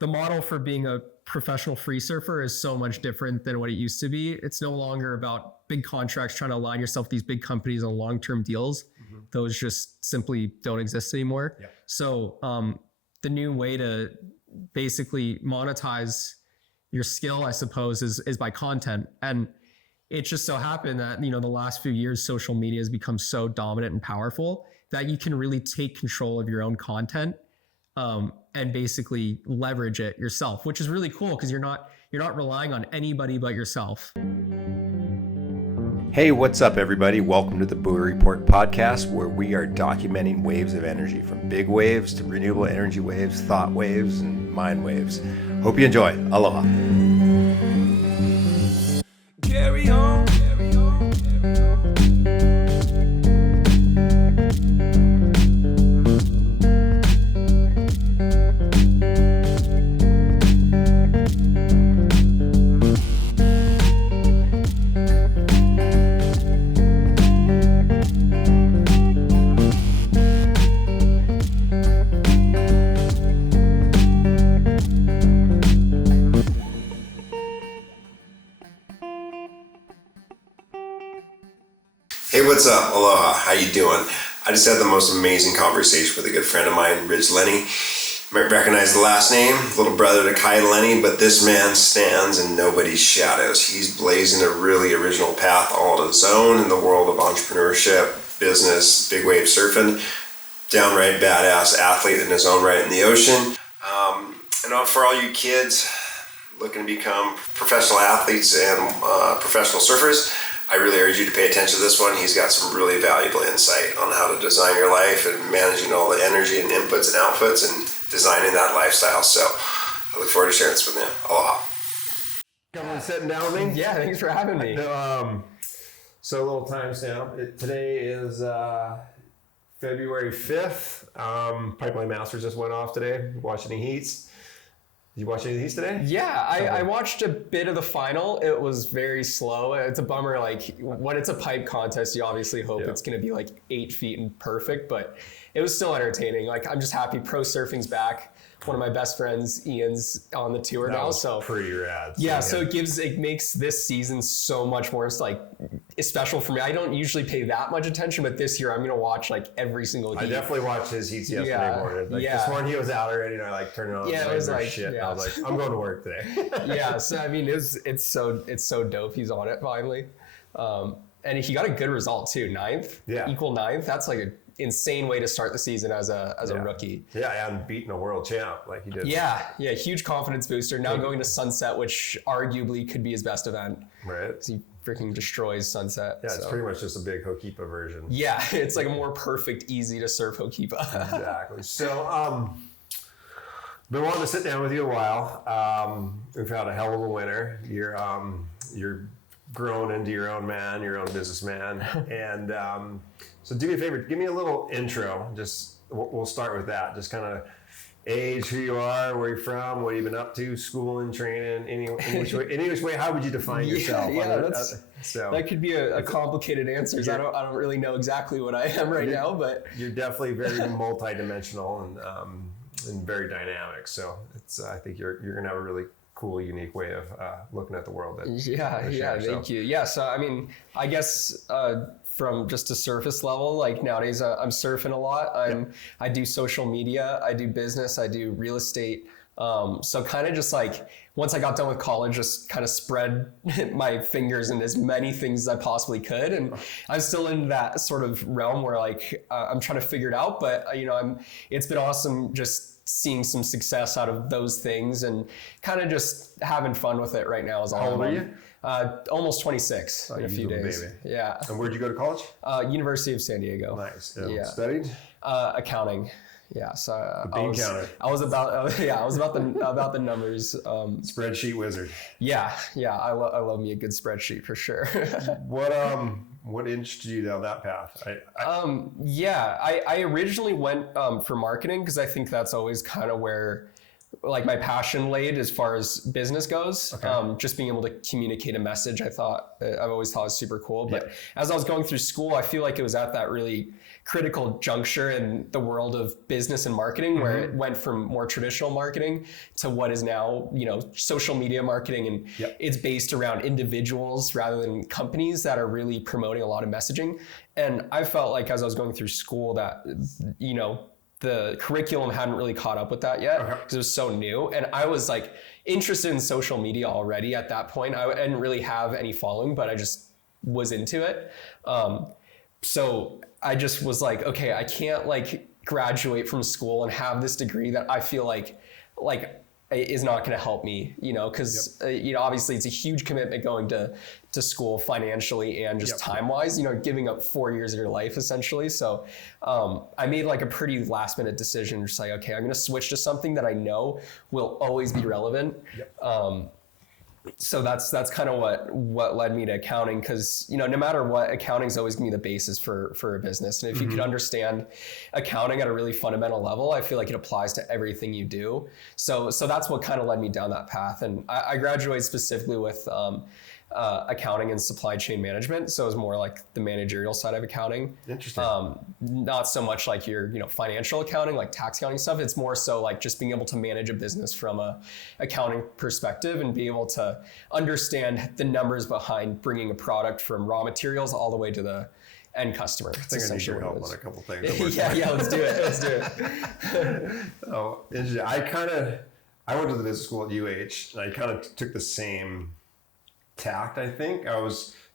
the model for being a professional free surfer is so much different than what it used to be. It's no longer about big contracts, trying to align yourself with these big companies on long-term deals. Mm-hmm. Those just simply don't exist anymore. Yeah. So the new way to basically monetize your skill, I suppose, is by content. And it just so happened that, the last few years, social media has become so dominant and powerful that you can really take control of your own content and basically leverage it yourself, which is really cool because you're not relying on anybody but yourself. Hey, what's up, everybody? Welcome to the Buoy Report podcast, where we are documenting waves of energy, from big waves to renewable energy waves, thought waves, and mind waves. Hope you enjoy. Aloha. Carry on. Hey, what's up? Aloha. How you doing? I just had the most amazing conversation with a good friend of mine, Lenny. You might recognize the last name, little brother to Kai Lenny, but this man stands in nobody's shadows. He's blazing a really original path all on his own in the world of entrepreneurship, business, big wave surfing. Downright badass athlete in his own right in the ocean. And for all you kids looking to become professional athletes and professional surfers, I really urge you to pay attention to this one. He's got some really valuable insight on how to design your life and managing all the energy and inputs and outputs and designing that lifestyle. So I look forward to sharing this with you. Aloha. Coming and sitting down with me? Yeah, thanks for having me. So a little timestamp. Today is February 5th. Pipeline Masters just went off today. Watching the heats. Did you watch any of these today? Yeah, I watched a bit of the final. It was very slow. It's a bummer. Like, when it's a pipe contest, you obviously hope it's going to be like 8 feet and perfect, but it was still entertaining. Like, I'm just happy pro surfing's back. One of my best friends, Ian's on the tour now. So pretty rad. Yeah, so it makes this season so much more like special for me. I don't usually pay that much attention, but this year I'm gonna watch like every single heat. I definitely watched his heats yesterday morning. This morning he was out already, and I turned it on. Yeah, it was like shit. Yeah. I was like, I'm going to work today. Yeah, so I mean, it's so dope. He's on it finally, and he got a good result too. 9th, equal 9th. That's like a insane way to start the season as a rookie. Yeah, and beating a world champ like he did. Yeah, huge confidence booster. Now going to Sunset, which arguably could be his best event. Right. He freaking destroys Sunset. Yeah, it's pretty much just a big Hokipa version. Yeah, it's like a more perfect, easy to surf Hokipa. Exactly. So, been wanting to sit down with you a while. We've had a hell of a winter. You're grown into your own man, your own businessman, and so do me a favor, give me a little intro. Just we'll start with that. Just kind of age, who you are, where you're from, what you've been up to, schooling, training, any which way. How would you define yourself? That could be a complicated answer. I don't really know exactly what I am right now, but you're definitely very multidimensional and very dynamic. So I think you're gonna have a really cool, unique way of looking at the world. Thank you. Yeah, so I mean, I guess from just a surface level, like nowadays I'm surfing a lot. I do social media, I do business, I do real estate. So kind of just like once I got done with college, just kind of spread my fingers in as many things as I possibly could. And I'm still in that sort of realm where like I'm trying to figure it out, but it's been awesome just seeing some success out of those things and kind of just having fun with it right now is all. How old are you? Almost 26 in a few days. Baby. Yeah. And where'd you go to college? University of San Diego. Nice. Yeah. Studied? Accounting. Yeah. So I was about the numbers. Spreadsheet wizard. Yeah. I love me a good spreadsheet for sure. What interested you down that path? I originally went for marketing because I think that's always kind of where like my passion laid as far as business goes. Just being able to communicate a message, I've always thought was super cool. But as I was going through school, I feel like it was at that really critical juncture in the world of business and marketing, where it went from more traditional marketing to what is now, social media marketing. And it's based around individuals rather than companies that are really promoting a lot of messaging. And I felt like as I was going through school that, the curriculum hadn't really caught up with that yet because it was so new. And I was like interested in social media already at that point. I didn't really have any following, but I just was into it. So I just was like, okay, I can't like graduate from school and have this degree that I feel like is not going to help me, because obviously it's a huge commitment going to school financially and just time wise, giving up 4 years of your life essentially. So I made like a pretty last minute decision, just like, okay, I'm going to switch to something that I know will always be relevant. So that's kind of what led me to accounting, because no matter what, accounting is always gonna be the basis for a business. And if you could understand accounting at a really fundamental level, I feel like it applies to everything you do. So that's what kind of led me down that path. And I graduated specifically with accounting and supply chain management. So it was more like the managerial side of accounting. Interesting. Not so much like your, financial accounting, like tax accounting stuff. It's more so like just being able to manage a business from a accounting perspective and be able to understand the numbers behind bringing a product from raw materials all the way to the end customer. I think I need your help on a couple things. yeah, let's do it. Oh, interesting. I went to the business school at UH, and I kind of took the same tact. I think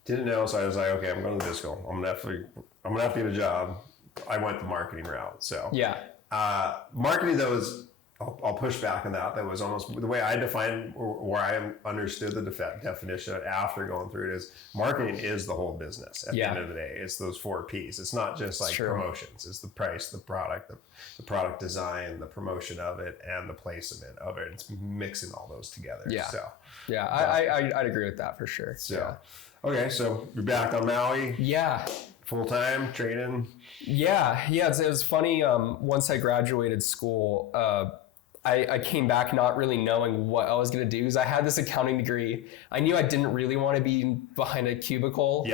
didn't know, so I was like, okay, I'm going to business school. I'm gonna have to get a job. I went the marketing route. So marketing though is, I'll push back on that. That was almost the way I defined, or I understood the definition after going through it, is marketing is the whole business. At the end of the day, it's those 4 P's. It's not just like promotions. It's the price, the product, the product design, the promotion of it, and the placement of it. It's mixing all those together. I'd agree with that for sure. So, okay, so you're back on Maui. Yeah. Full time training. Yeah. It was funny. Once I graduated school, I came back not really knowing what I was going to do, because I had this accounting degree. I knew I didn't really want to be behind a cubicle,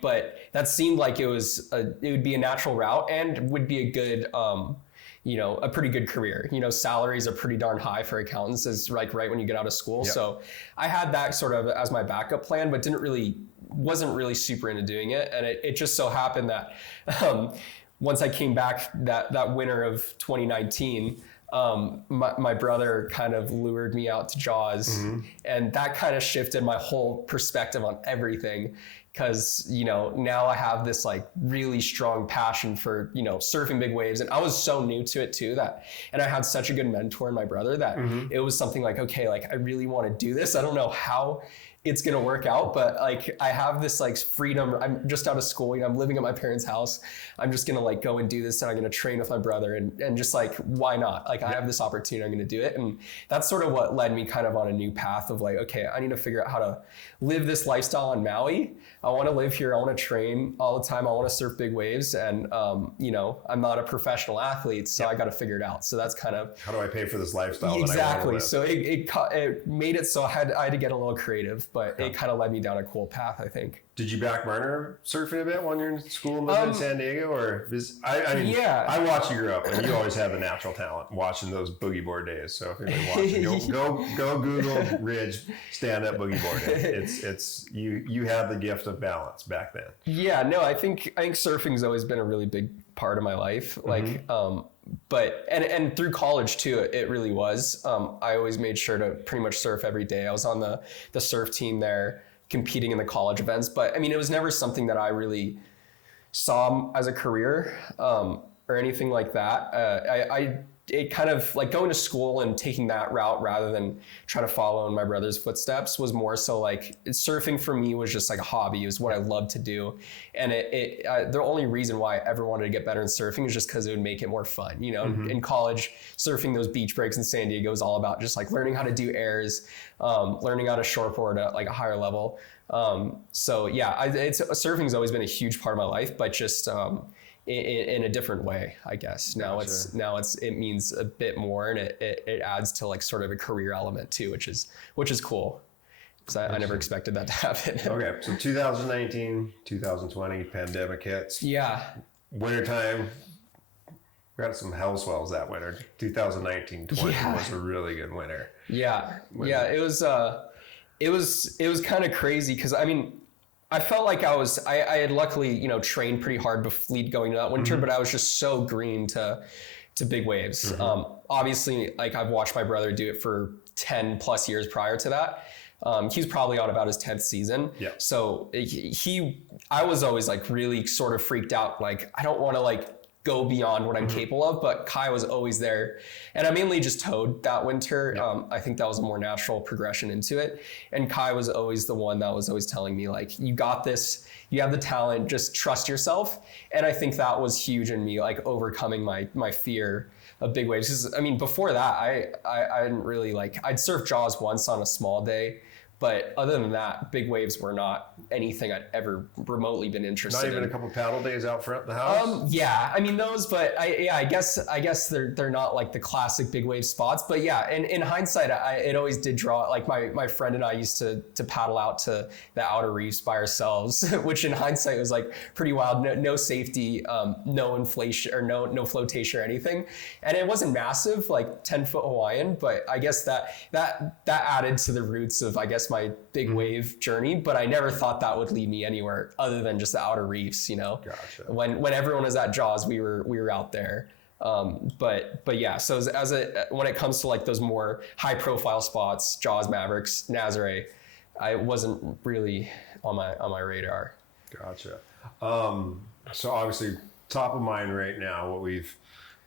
but that seemed like it would be a natural route and would be a good, a pretty good career. Salaries are pretty darn high for accountants, is like right when you get out of school. So I had that sort of as my backup plan, but wasn't really super into doing it. And it just so happened that once I came back that winter of 2019, my brother kind of lured me out to Jaws, and that kind of shifted my whole perspective on everything. Because, now I have this like really strong passion for, surfing big waves. And I was so new to it too, and I had such a good mentor in my brother that it was something like, okay, like I really want to do this. I don't know how it's going to work out, but like I have this like freedom. I'm just out of school, I'm living at my parents' house. I'm just going to like go and do this, and I'm going to train with my brother, and just like, why not? Like I have this opportunity, I'm going to do it. And that's sort of what led me kind of on a new path of like, okay, I need to figure out how to live this lifestyle on Maui. I want to live here. I want to train all the time. I want to surf big waves. And, I'm not a professional athlete, so I got to figure it out. So that's kind of, how do I pay for this lifestyle? Exactly. So it made it so I had to get a little creative, but it kind of led me down a cool path, I think. Did you back burner surfing a bit when you're in school and living in San Diego? Or I watched you grow up, and you always had the natural talent watching those boogie board days. So if you're watching, go Google Ridge stand-up boogie board day. It's you had the gift of balance back then. Yeah, no, I think surfing's always been a really big part of my life. Like, but and through college too, it really was. I always made sure to pretty much surf every day. I was on the surf team there, competing in the college events, but I mean, it was never something that I really saw as a career or anything like that. It kind of like going to school and taking that route rather than trying to follow in my brother's footsteps was more so like surfing for me was just like a hobby. It was what I loved to do. And the only reason why I ever wanted to get better in surfing is just because it would make it more fun. In college, surfing those beach breaks in San Diego is all about just like learning how to do airs, learning how to shortboard at like a higher level. So yeah, surfing's always been a huge part of my life, but just, in a different way, I guess. Now it means a bit more, and it adds to like sort of a career element too, which is cool. Because I never expected that to happen. Okay, so 2019, 2020, pandemic hits. Yeah. Wintertime, we got some hell swells that winter. 2019, 20 was a really good winter. Yeah. It was kind of crazy because I mean, I felt like I had luckily, trained pretty hard before going to that winter, but I was just so green to big waves. Obviously, like I've watched my brother do it for 10 plus years prior to that. He's probably on about his 10th season. Yeah. So I was always like really sort of freaked out. Like, I don't want to like go beyond what I'm capable of, but Kai was always there. And I mainly just towed that winter. Yeah. I think that was a more natural progression into it. And Kai was always the one that was always telling me like, you got this, you have the talent, just trust yourself. And I think that was huge in me, like overcoming my fear of big waves. 'Cause, I mean, before that, I didn't really like, I'd surf Jaws once on a small day. But other than that, big waves were not anything I'd ever remotely been interested in. Not even a couple paddle days out front of the house? Yeah, I mean those, but I guess they're not like the classic big wave spots. But yeah, in hindsight, it always did draw, like my friend and I used to paddle out to the outer reefs by ourselves, which in hindsight was like pretty wild. No safety, no inflation or no flotation or anything. And it wasn't massive, like 10-foot Hawaiian, but I guess that added to the roots of, I guess, my big wave journey, but I never thought that would lead me anywhere other than just the outer reefs, Gotcha. When everyone was at Jaws, we were out there. But yeah, so when it comes to like those more high profile spots, Jaws, Mavericks, Nazare, I wasn't really on my radar. Gotcha. So obviously top of mind right now,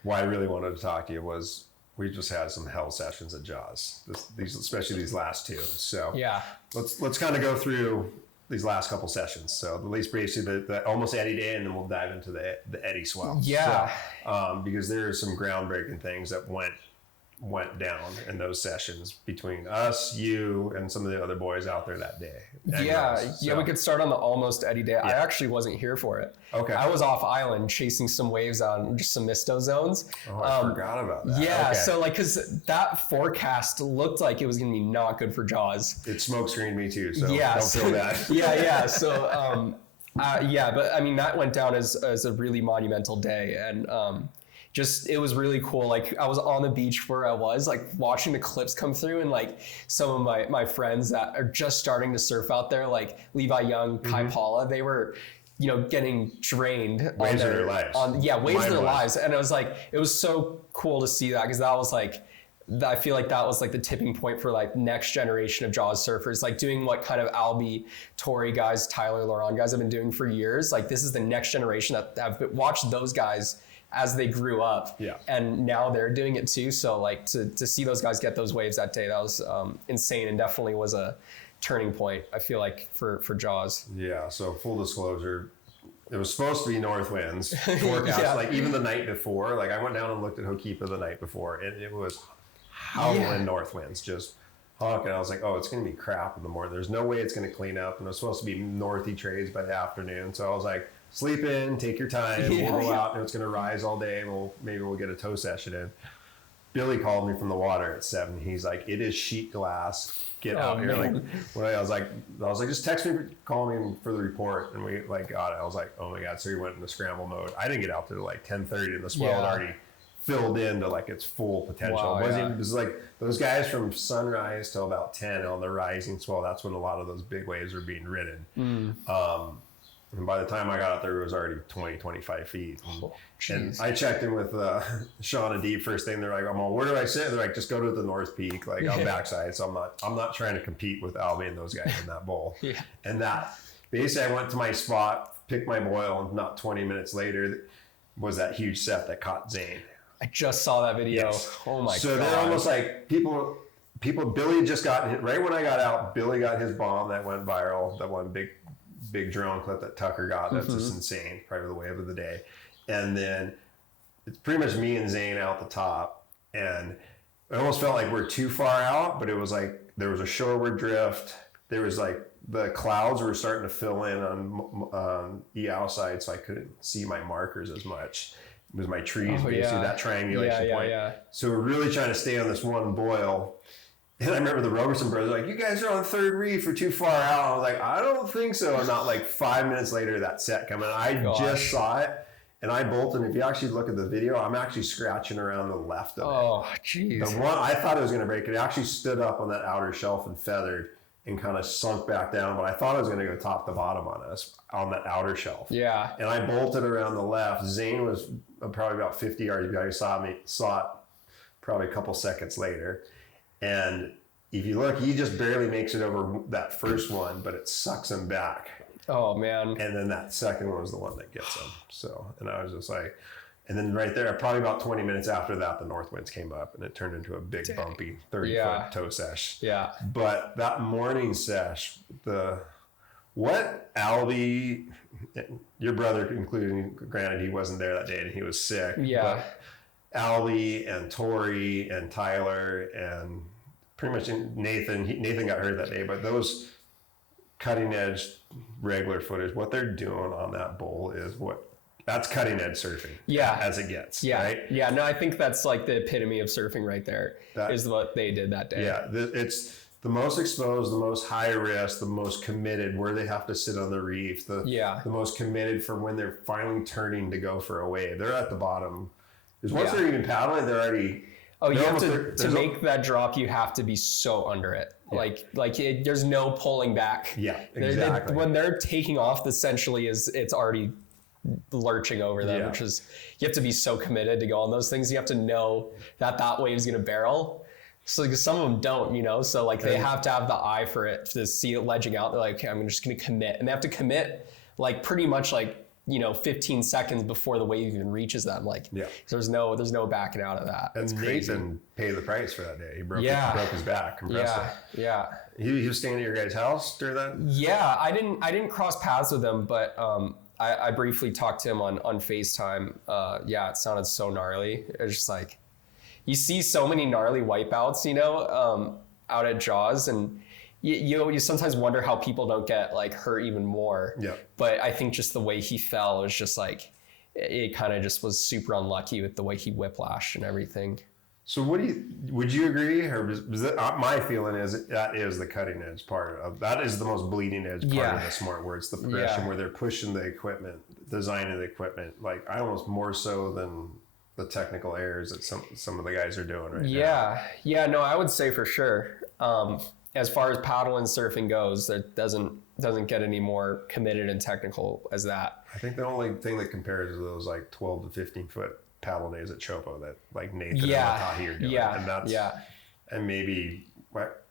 why I really wanted to talk to you was we just had some hell sessions at Jaws, especially these last two. So yeah, let's kind of go through these last couple sessions. So the least basically the almost eddy day, and then we'll dive into the eddy swell. Yeah. So, because there are some groundbreaking things that went down in those sessions between us, you, and some of the other boys out there that day. Yeah, we could start on the almost eddy day. Yeah. I actually wasn't here for it. Okay. I was off island chasing some waves on just some misto zones. Oh, I forgot about that. Yeah, okay. So like, because that forecast looked like it was going to be not good for Jaws. It smoke screened me too, so don't feel bad. Yeah. So, but I mean, that went down as a really monumental day. And, it was really cool. Like I was on the beach where I was like watching the clips come through, and like some of my friends that are just starting to surf out there, like Levi Young, Kai Paula, they were, getting drained waves of their lives. Waves of their lives. And it was like, it was so cool to see that, because that was like, I feel like that was like the tipping point for like next generation of Jaws surfers, like doing what kind of Albie, Tori guys, Tyler, Laurent guys have been doing for years. Like this is the next generation that have watched those guys as they grew up, and now they're doing it too. So like to see those guys get those waves that day, that was insane, and definitely was a turning point, I feel like, for Jaws. Yeah. So full disclosure, it was supposed to be north winds forecast. Like even the night before, like I went down and looked at Hokipa the night before, and it was howling north winds, just honking. I was like, oh, it's going to be crap in the morning. There's no way it's going to clean up, and it was supposed to be northy trades by the afternoon. So I was like, sleep in, take your time. We'll go out, and it's going to rise all day. Maybe we'll get a tow session in. Billy called me from the water at 7. He's like, it is sheet glass. Get out here. Like, I was like, just text me, call me for the report. And we like got it. I was like, oh my God. So he went into scramble mode. I didn't get out till like 10:30, and the swell had already filled into like its full potential. It was like those guys from sunrise till about 10 on the rising swell. That's when a lot of those big waves are being ridden. And by the time I got out there, it was already 20, 25 feet. And I checked in with Sean and Dee first thing. They're like, "Oh, where do I sit?" They're like, "Just go to the North Peak." Like I'm backside, so I'm not trying to compete with Albie and those guys in that bowl. And that basically, I went to my spot, picked my boil, and not 20 minutes later was that huge set that caught Zane. I just saw that video. Yes. Oh my God. So they're almost like people. Billy just got hit right when I got out. Billy got his bomb that went viral. That one big drone clip that Tucker got. That's just insane. Probably the wave of the day. And then it's pretty much me and Zane out the top. And it almost felt like we're too far out, but it was like there was a shoreward drift. There was like the clouds were starting to fill in on the outside, so I couldn't see my markers as much. It was my trees, but you see that triangulation point. So we're really trying to stay on this one boil. And I remember the Roberson brothers were like, you guys are on third reef or too far out. I was like, I don't think so. And not like 5 minutes later, that set coming. I just saw it and I bolted. And if you actually look at the video, I'm actually scratching around the left of it. Oh, jeez. The one I thought it was going to break, it actually stood up on that outer shelf and feathered and kind of sunk back down. But I thought it was going to go top to bottom on us on that outer shelf. Yeah. And I bolted around the left. Zane was probably about 50 yards behind. He saw it probably a couple seconds later. And if you look, he just barely makes it over that first one, but it sucks him back. Oh, man. And then that second one was the one that gets him. So, and I was just like, and then right there, probably about 20 minutes after that, the north winds came up and it turned into a big bumpy 30-foot tow sesh. Yeah. But that morning sesh, what Albie, your brother including, granted he wasn't there that day and he was sick. Yeah. But Albie and Tori and Tyler and pretty much Nathan got hurt that day, but those cutting edge regular footers, what they're doing on that bowl is that's cutting edge surfing. Yeah. As it gets. Yeah. Right? Yeah. No, I think that's like the epitome of surfing right there. Is what they did that day. Yeah. It's the most exposed, the most high risk, the most committed, where they have to sit on the reef, the most committed for when they're finally turning to go for a wave. They're at the bottom. Because once they're even paddling, they're already. Oh, you have to make that drop. You have to be so under it. Yeah. There's no pulling back. Yeah, exactly. When they're taking off, essentially it's already lurching over them, which is, you have to be so committed to go on those things. You have to know that wave is going to barrel. So because some of them don't, so like they have to have the eye for it to see it ledging out. They're like, okay, I'm just going to commit, and they have to commit like pretty much like 15 seconds before the wave even reaches them. Like, there's no backing out of that. And Nathan paid the price for that day. He broke his back. Yeah. He was staying at your guys' house during that? Yeah, I didn't cross paths with him, but I briefly talked to him on FaceTime. It sounded so gnarly. It's just like, you see so many gnarly wipeouts, out at Jaws, and you sometimes wonder how people don't get like hurt even more. Yeah. But I think just the way he fell was just like, it kind of just was super unlucky with the way he whiplashed and everything. So would you agree, or my feeling is that is the cutting edge part of that, is the most bleeding edge part of the smart, where it's the progression, where they're pushing the equipment, designing the equipment, like I almost more so than the technical errors that some of the guys are doing right now. Yeah, no, I would say for sure. As far as paddle and surfing goes, that doesn't get any more committed and technical as that. I think the only thing that compares is those like 12 to 15 foot paddle days at Chopo that like Nathan and Matahi are doing. And that's, and maybe what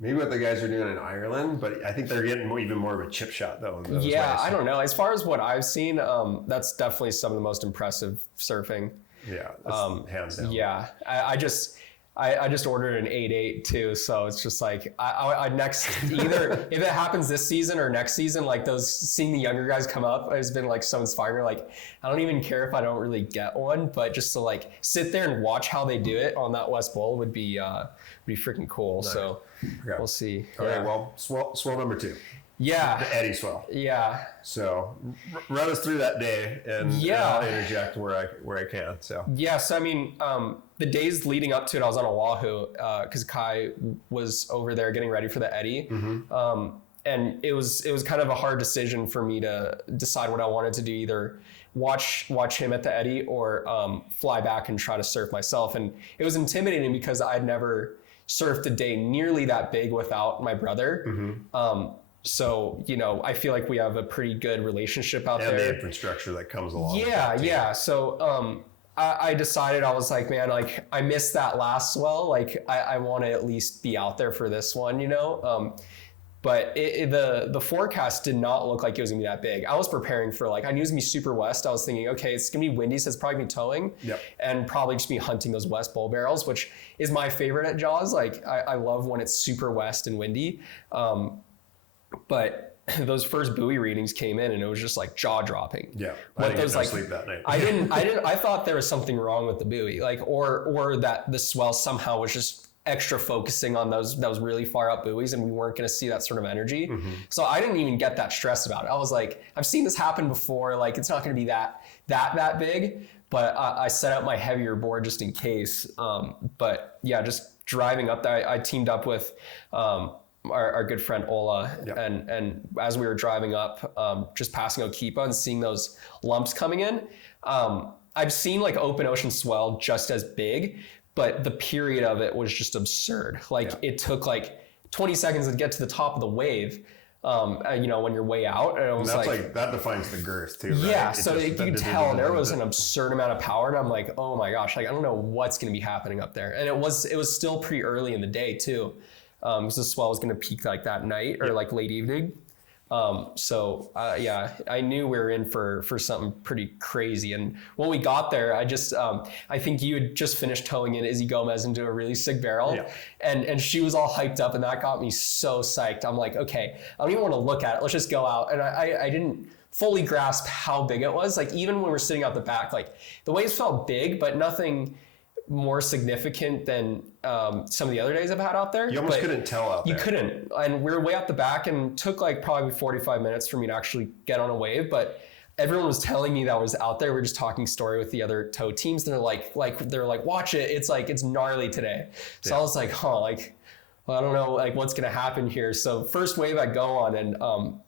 the guys are doing in Ireland, but I think they're getting even more of a chip shot though. I don't know. As far as what I've seen, that's definitely some of the most impressive surfing. Yeah, that's hands down. Yeah, I just ordered an 8.8 too, so it's just like I next, either if it happens this season or next season, like seeing the younger guys come up has been like so inspiring. Like I don't even care if I don't really get one, but just to like sit there and watch how they do it on that West Bowl would be freaking cool. Nice. So we'll see. All right, well, swell number 2. Yeah. The Eddie swell. Yeah. So run us through that day, and I'll interject where I can. So I mean, the days leading up to it, I was on Oahu because Kai was over there getting ready for the Eddie. Mm-hmm. And it was kind of a hard decision for me to decide what I wanted to do, either watch him at the Eddie or fly back and try to surf myself. And it was intimidating because I'd never surfed a day nearly that big without my brother. Mm-hmm. So, I feel like we have a pretty good relationship out there. And the infrastructure that comes along. Yeah. So I decided, I was like, man, like I missed that last swell. Like I want to at least be out there for this one, But the forecast did not look like it was gonna be that big. I was preparing for I knew it was gonna be super west. I was thinking, okay, it's gonna be windy, so it's probably gonna be towing, and probably just be hunting those west bull barrels, which is my favorite at Jaws. Like I love when it's super west and windy. But those first buoy readings came in and it was just like jaw dropping. Yeah. I didn't get no sleep that night. I thought there was something wrong with the buoy, or that the swell somehow was just extra focusing on those really far up buoys, and we weren't going to see that sort of energy. So I didn't even get that stressed about it. I was like, I've seen this happen before. Like, it's not going to be that big, but I set up my heavier board just in case. But yeah, just driving up there, I teamed up with our good friend Ola, and as we were driving up, just passing Okipa and seeing those lumps coming in, I've seen like open ocean swell just as big, but the period of it was just absurd. Like it took like 20 seconds to get to the top of the wave, you know, when you're way out. And it was like that defines the girth too, right? Yeah, so you could tell there was an absurd amount of power, and I'm like, oh my gosh, like I don't know what's going to be happening up there. And it was still pretty early in the day too, because the swell was going to peak like that night or like late evening. So I knew we were in for something pretty crazy. And when we got there, I think you had just finished towing in Izzy Gomez into a really sick barrel, and she was all hyped up, and that got me so psyched. I'm like, okay, I don't even want to look at it. Let's just go out. And I didn't fully grasp how big it was. Like even when we're sitting out the back, like the waves felt big, but nothing more significant than some of the other days I've had out there. You almost couldn't tell out there. You couldn't. And we were way out the back, and took like probably 45 minutes for me to actually get on a wave. But everyone was telling me that I was out there. We were just talking story with the other tow teams. They're like, watch it. It's gnarly today. So I was like, well, I don't know like what's going to happen here. So first wave I go on, and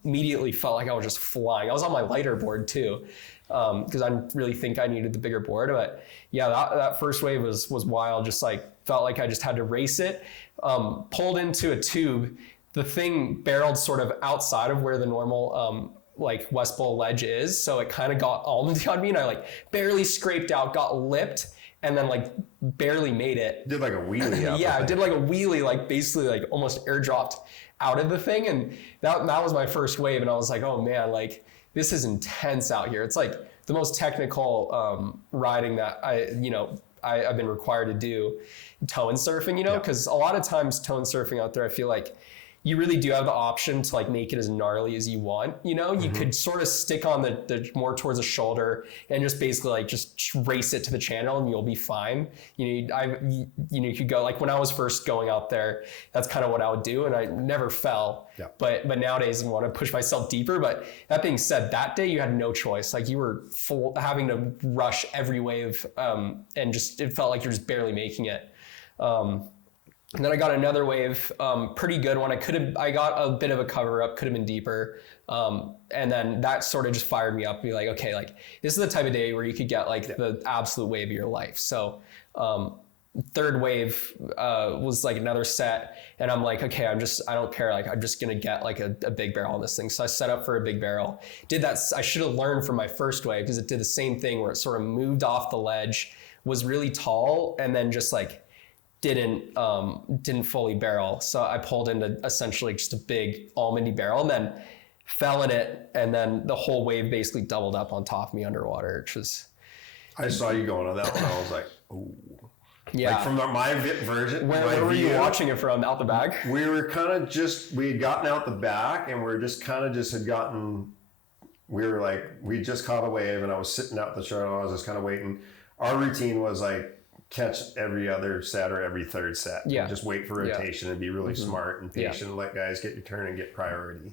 immediately felt like I was just flying. I was on my lighter board too, because I didn't really think I needed the bigger board. But yeah, that first wave was wild. Just like felt like I just had to race it. Pulled into a tube. The thing barreled sort of outside of where the normal like West Bowl ledge is. So it kind of got almondy on me, and I like barely scraped out, got lipped, and then like barely made it. Did like a wheelie. Yeah, I did like a wheelie, like basically like almost airdropped out of the thing. And that was my first wave. And I was like, oh man, like this is intense out here. It's like the most technical riding that I've been required to do, tow and surfing, because a lot of times tow and surfing out there, I feel like you really do have the option to like make it as gnarly as you want. You could sort of stick on the more towards the shoulder and just basically like just race it to the channel and you'll be fine. You could go like when I was first going out there, that's kind of what I would do, and I never fell. Yeah. But nowadays I want to push myself deeper. But that being said, that day you had no choice. Like you were having to rush every wave, and just it felt like you're just barely making it. And then I got another wave, pretty good one. I got a bit of a cover up, could have been deeper. And then that sort of just fired me up, be like, okay, like this is the type of day where you could get like the absolute wave of your life. So, third wave, was like another set, and I'm like, okay, I don't care. Like, I'm just going to get like a big barrel on this thing. So I set up for a big barrel, did that. I should have learned from my first wave, because it did the same thing where it sort of moved off the ledge, was really tall, and then just like, didn't fully barrel. So I pulled into essentially just a big almondy barrel, and then fell in it, and then the whole wave basically doubled up on top of me underwater, which was... I saw you going on that one. I was like, ooh. Yeah. Like from my version. Where were you watching it from? Out the back? We were kind of we had gotten out the back, and we just caught a wave, and I was sitting out the shore, and I was just kind of waiting. Our routine was like, catch every other set or every third set. Yeah. And just wait for rotation and be really smart and patient and let guys get your turn and get priority.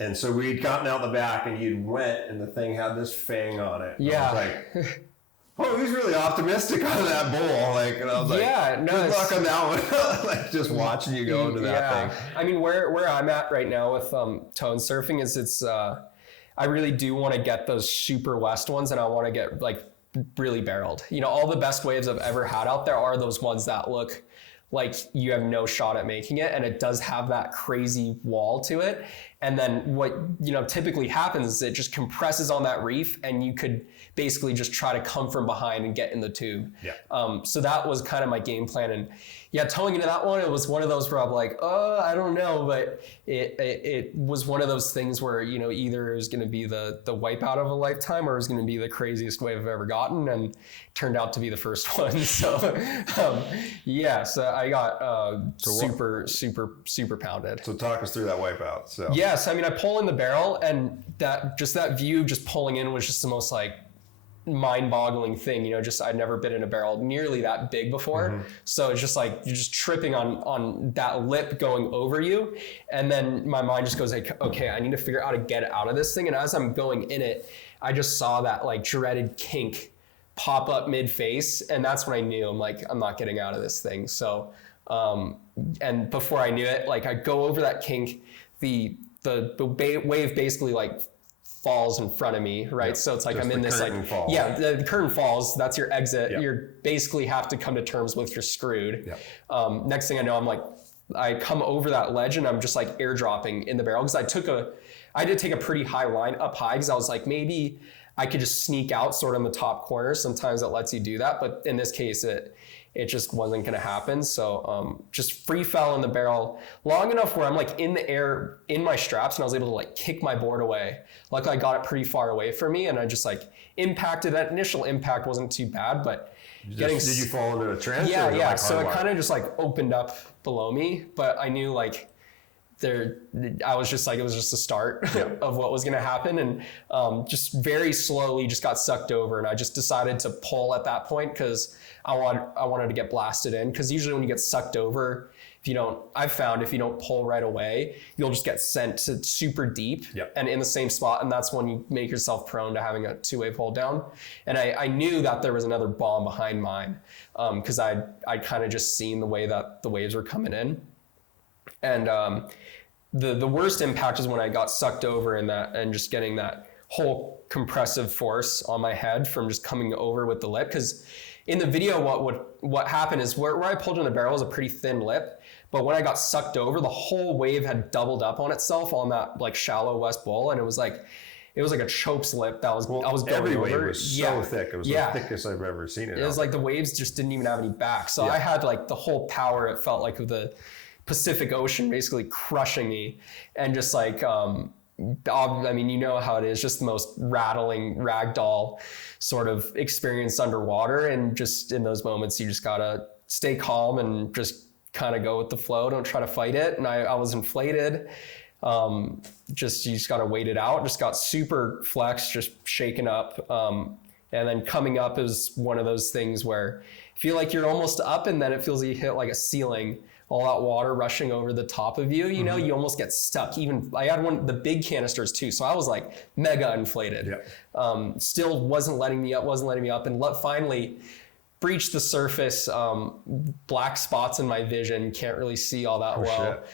And so we'd gotten out the back, and you'd went, and the thing had this fang on it. Yeah. I was like, oh, he's really optimistic on that bowl. Like, and I was like, good luck on that one. Like just watching you go into that thing. I mean, where I'm at right now with tow and surfing is I really do want to get those super west ones, and I want to get like really barreled. All the best waves I've ever had out there are those ones that look like you have no shot at making it, and it does have that crazy wall to it. And then what typically happens is it just compresses on that reef, and you could basically just try to come from behind and get in the tube. Yeah. So that was kind of my game plan. And yeah, towing into that one, it was one of those where I'm like, oh, I don't know, but it was one of those things where either it was going to be the wipeout of a lifetime, or it was going to be the craziest wave I've ever gotten, and turned out to be the first one. So so I got super pounded. So talk us through that wipeout. So yes, I mean, I pull in the barrel, and that view just pulling in was just the most like mind-boggling thing, just I'd never been in a barrel nearly that big before. So it's just like you're just tripping on that lip going over you, and then my mind just goes like, okay, I need to figure out how to get out of this thing. And as I'm going in it, I just saw that like dreaded kink pop up mid-face, and that's when I knew I'm not getting out of this thing. So and before I knew it, like I go over that kink, the wave basically like falls in front of me, right? Yep. So it's like I'm in this like falls. Yeah, the curtain falls. That's your exit. Yep. You basically have to come to terms with you're screwed. Yep. Next thing I know, I come over that ledge and I'm just like airdropping in the barrel because I did take a pretty high line up high because I was like, maybe I could just sneak out sort of in the top corner. Sometimes it lets you do that, but in this case, it just wasn't going to happen. So just free fell in the barrel long enough where I'm like in the air in my straps, and I was able to like kick my board away. Luckily I got it pretty far away from me, and I just like impacted. That initial impact wasn't too bad, but did you fall into a trance? Yeah. Like so it kind of just like opened up below me, but I knew like I was just like, it was just the start of what was going to happen. And just very slowly just got sucked over. And I just decided to pull at that point because I wanted to get blasted in. Because usually when you get sucked over, I've found if you don't pull right away, you'll just get sent to super deep and in the same spot. And that's when you make yourself prone to having a two-wave hold down. And I knew that there was another bomb behind mine because I'd kind of just seen the way that the waves were coming in. And the worst impact is when I got sucked over in that and just getting that whole compressive force on my head from just coming over with the lip. Because in the video, what happened is where I pulled in the barrel was a pretty thin lip, but when I got sucked over, the whole wave had doubled up on itself on that like shallow west bowl, and it was like a choke's lip that I was going every over. Wave was so thick. It was the thickest I've ever seen it. It was like the waves just didn't even have any back. So I had like the whole power, it felt like, of the Pacific Ocean basically crushing me, and just like how it is, just the most rattling ragdoll sort of experience underwater. And just in those moments, you just gotta stay calm and just kind of go with the flow. Don't try to fight it. And I was inflated. You just gotta wait it out. Just got super flexed, just shaken up. And then coming up is one of those things where you feel like you're almost up, and then it feels like you hit like a ceiling. All that water rushing over the top of you, you almost get stuck. Even I had the big canisters too, so I was like mega inflated. Still wasn't letting me up, and finally breached the surface. Black spots in my vision, can't really see all that well.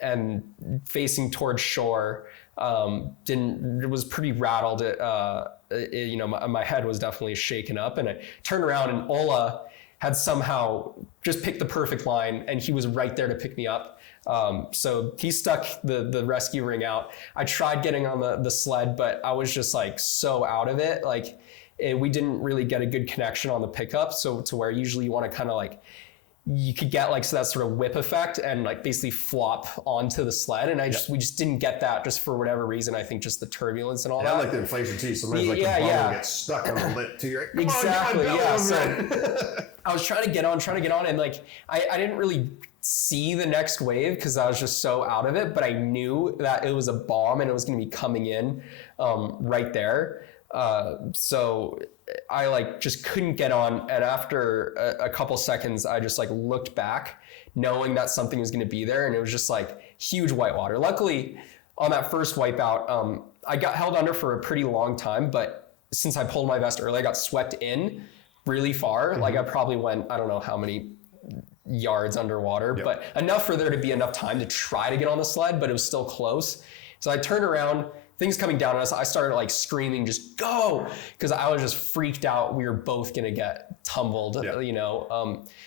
And facing towards shore, it was pretty rattled. My head was definitely shaken up, and I turned around, and Ola had somehow just picked the perfect line, and he was right there to pick me up. So he stuck the rescue ring out. I tried getting on the sled, but I was just like so out of it. Like we didn't really get a good connection on the pickup. So to where usually you want to kind of like, you could get like, so that sort of whip effect and like basically flop onto the sled. And we just didn't get that, just for whatever reason. I think just the turbulence and all that. I like the inflation too. Sometimes like the bubble gets stuck on the lip too. You're like, exactly. So I was trying to get on, and like I didn't really see the next wave because I was just so out of it, but I knew that it was a bomb and it was going to be coming in right there. So I like just couldn't get on, and after a couple seconds I just like looked back knowing that something was going to be there, and it was just like huge whitewater. Luckily on that first wipeout, I got held under for a pretty long time, but since I pulled my vest early, I got swept in really far. Like I probably went, I don't know how many yards underwater, but enough for there to be enough time to try to get on the sled, but it was still close. So I turned around, things coming down on us. I started like screaming, just go, because I was just freaked out. We were both gonna get tumbled,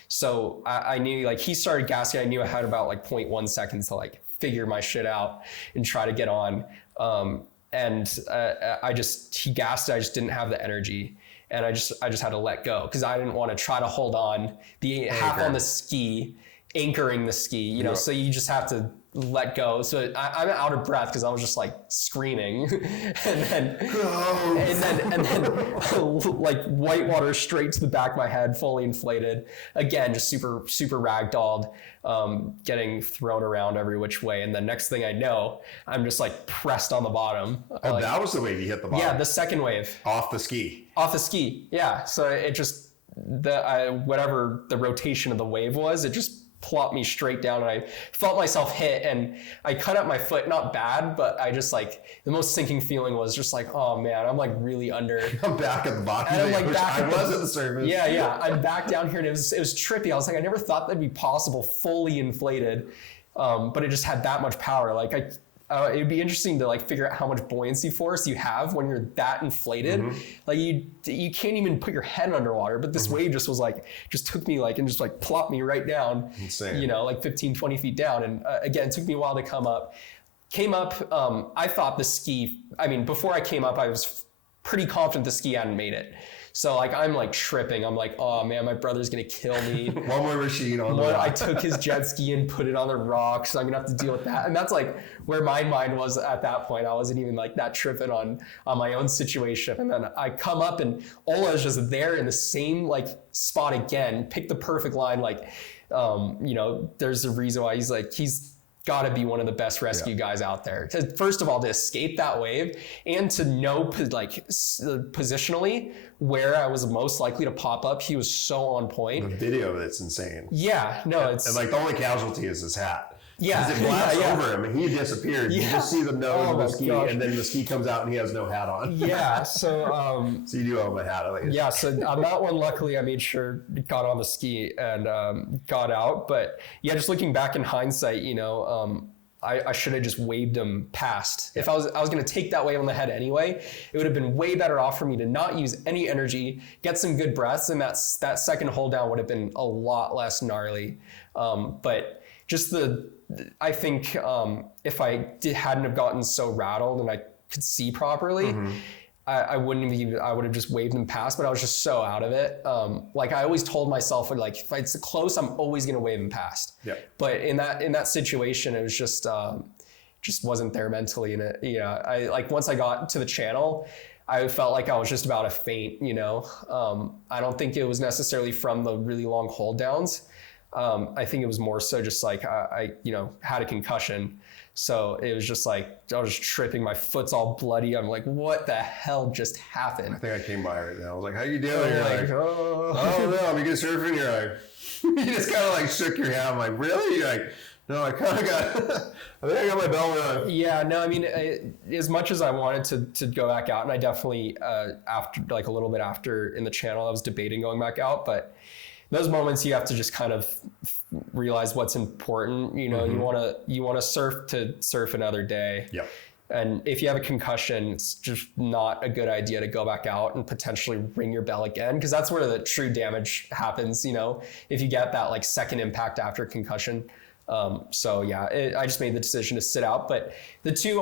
so I knew, like, he started gassing. I knew I had about like 0.1 seconds to like figure my shit out and try to get on. He gassed. I just didn't have the energy. And I just had to let go because I didn't want to try to hold on, be half on the ski, anchoring the ski, so you just have to let go. So I'm out of breath because I was just like screaming, and then like white water straight to the back of my head, fully inflated. Again, just super ragdolled, getting thrown around every which way. And the next thing I know, I'm just like pressed on the bottom. Oh, like, that was the wave you hit the bottom. Yeah, the second wave. Off the ski. Yeah. So it just whatever the rotation of the wave was, it just plopped me straight down, and I felt myself hit, and I cut up my foot. Not bad, but I just like the most sinking feeling was just like, oh man, I'm like really under. I'm back at the bottom. And I'm like I was at the surface. Yeah. I'm back down here, and it was trippy. I was like, I never thought that'd be possible, fully inflated, but it just had that much power. Like it'd be interesting to like figure out how much buoyancy force you have when you're that inflated. Like you can't even put your head underwater, but this wave just was like, just took me like, and just like plopped me right down, Insane. you know, like 15, 20 feet down. And again, it took me a while to come up. I thought the ski, I mean, before I came up, I was pretty confident the ski hadn't made it. So like, I'm like tripping. I'm like, oh man, my brother's going to kill me. One more machine on the I rock. took his jet ski and put it on the rocks. So I'm going to have to deal with that. And that's like where my mind was at that point. I wasn't even like that tripping on my own situation. And then I come up, and Ola is just there in the same like spot again, picked the perfect line. Like, you know, there's a reason why he's got to be one of the best rescue guys out there. Because first of all, to escape that wave and to know like positionally where I was most likely to pop up, he was so on point. The video of it's insane. Yeah, no, it's and like the only casualty is his hat. Yeah, because it blasts over him and he disappeared. You just see the nose of the ski, and then the ski comes out and he has no hat on. Yeah, so so you do have a hat, at least. Yeah, so on that one, luckily, I made sure got on the ski and got out. But yeah, just looking back in hindsight, you know, I should have just waved him past. If I was going to take that wave on the head anyway, it would have been way better off for me to not use any energy, get some good breaths, and that second hold down would have been a lot less gnarly. But just I think if I hadn't have gotten so rattled and I could see properly, I wouldn't have I would have just waved him past, but I was just so out of it. Like I always told myself, like if it's close, I'm always going to wave him past. Yeah. But in that situation, it was just wasn't there mentally. And I like once I got to the channel, I felt like I was just about to faint, you know. I don't think it was necessarily from the really long hold downs. I think it was more so just like I had a concussion. So it was just like, I was tripping, my foot's all bloody. I'm like, what the hell just happened? I think I came by right now. I was like, how you doing? You're like, oh no, I'm good surfing. You're like, you just kind of like shook your head. I'm like, really? You're like, no, I kind of got, I think I got my bell on. Yeah, no, I mean, as much as I wanted to go back out, and I definitely, after like a little bit after in the channel, I was debating going back out, but those moments you have to just kind of realize what's important. You know, you want to surf another day. Yeah. And if you have a concussion, it's just not a good idea to go back out and potentially ring your bell again, because that's where the true damage happens. You know, if you get that like second impact after concussion. So yeah, I just made the decision to sit out. But the two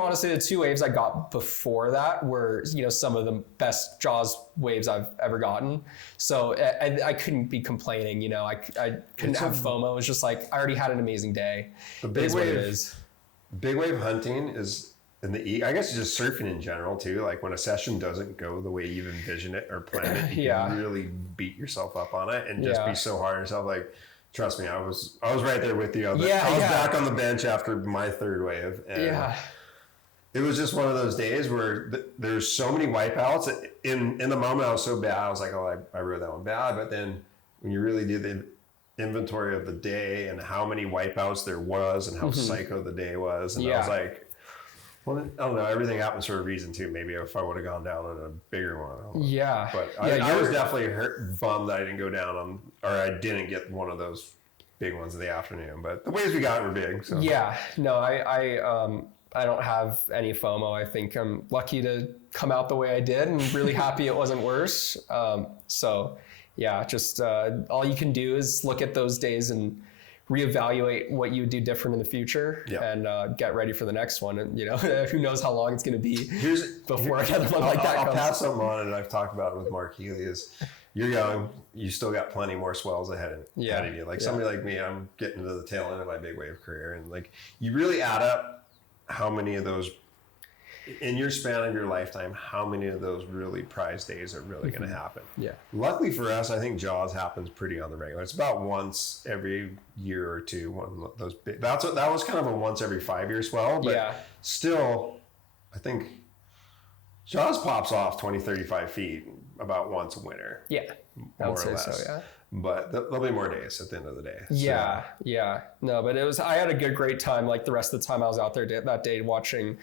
waves I got before that were, you know, some of the best Jaws waves I've ever gotten. So I couldn't be complaining, you know, I couldn't have FOMO. It was just like, I already had an amazing day. The big wave hunting is I guess it's just surfing in general too. Like when a session doesn't go the way you envision it or plan it, you can really beat yourself up on it and just be so hard on yourself. Like, trust me, I was right there with you. I was back on the bench after my third wave. And it was just one of those days where there's so many wipeouts. In the moment, I was so bad. I was like, oh, I rode that one bad. But then when you really do the inventory of the day and how many wipeouts there was and how psycho the day was, and I was like, well, I don't know, everything happens for a reason too. Maybe if I would have gone down on a bigger one. Yeah. But I was definitely bummed that I didn't go down on, or I didn't get one of those big ones in the afternoon. But the waves we got were big. So. Yeah. No, I don't have any FOMO. I think I'm lucky to come out the way I did and really happy it wasn't worse. So yeah, just all you can do is look at those days and reevaluate what you would do different in the future and get ready for the next one. And, you know, who knows how long it's going to be before another one like that comes. I'll pass something on, and I've talked about it with Mark Healy, is you're young, you still got plenty more swells ahead of you. Like somebody like me, I'm getting to the tail end of my big wave career, and like you really add up how many of those in your span of your lifetime, how many of those really prized days are really going to happen. Yeah. Luckily for us, I think Jaws happens pretty on the regular. It's about once every year or two. One of those big, that was kind of a once every 5 year swell, but still, I think Jaws pops off 20, 35 feet about once a winter. Yeah. I would say less. so, yeah. But there'll be more days at the end of the day. Yeah, yeah. No, but I had a great time. Like the rest of the time I was out there that day, watching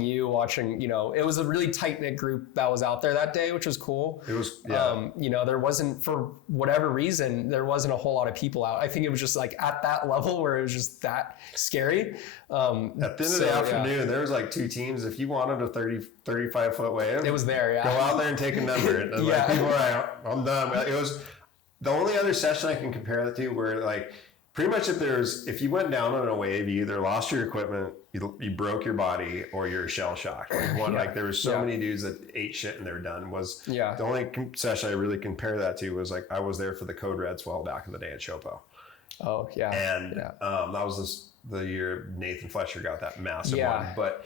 you, it was a really tight knit group that was out there that day, which was cool. It was, there wasn't, for whatever reason, there wasn't a whole lot of people out. I think it was just like at that level where it was just that scary. At the end of the afternoon, there was like two teams. If you wanted a 35 foot wave, it was there. Yeah. Go out there and take a number. And like people are out, I'm done. It was the only other session I can compare that to where like pretty much if you went down on a wave, you either lost your equipment, you broke your body, or you're shell shocked. Like there was so many dudes that ate shit and they're done. The only session I really compare that to was like I was there for the Code Red swell back in the day at Chopo. Oh yeah. And that was the year Nathan Fletcher got that massive one. But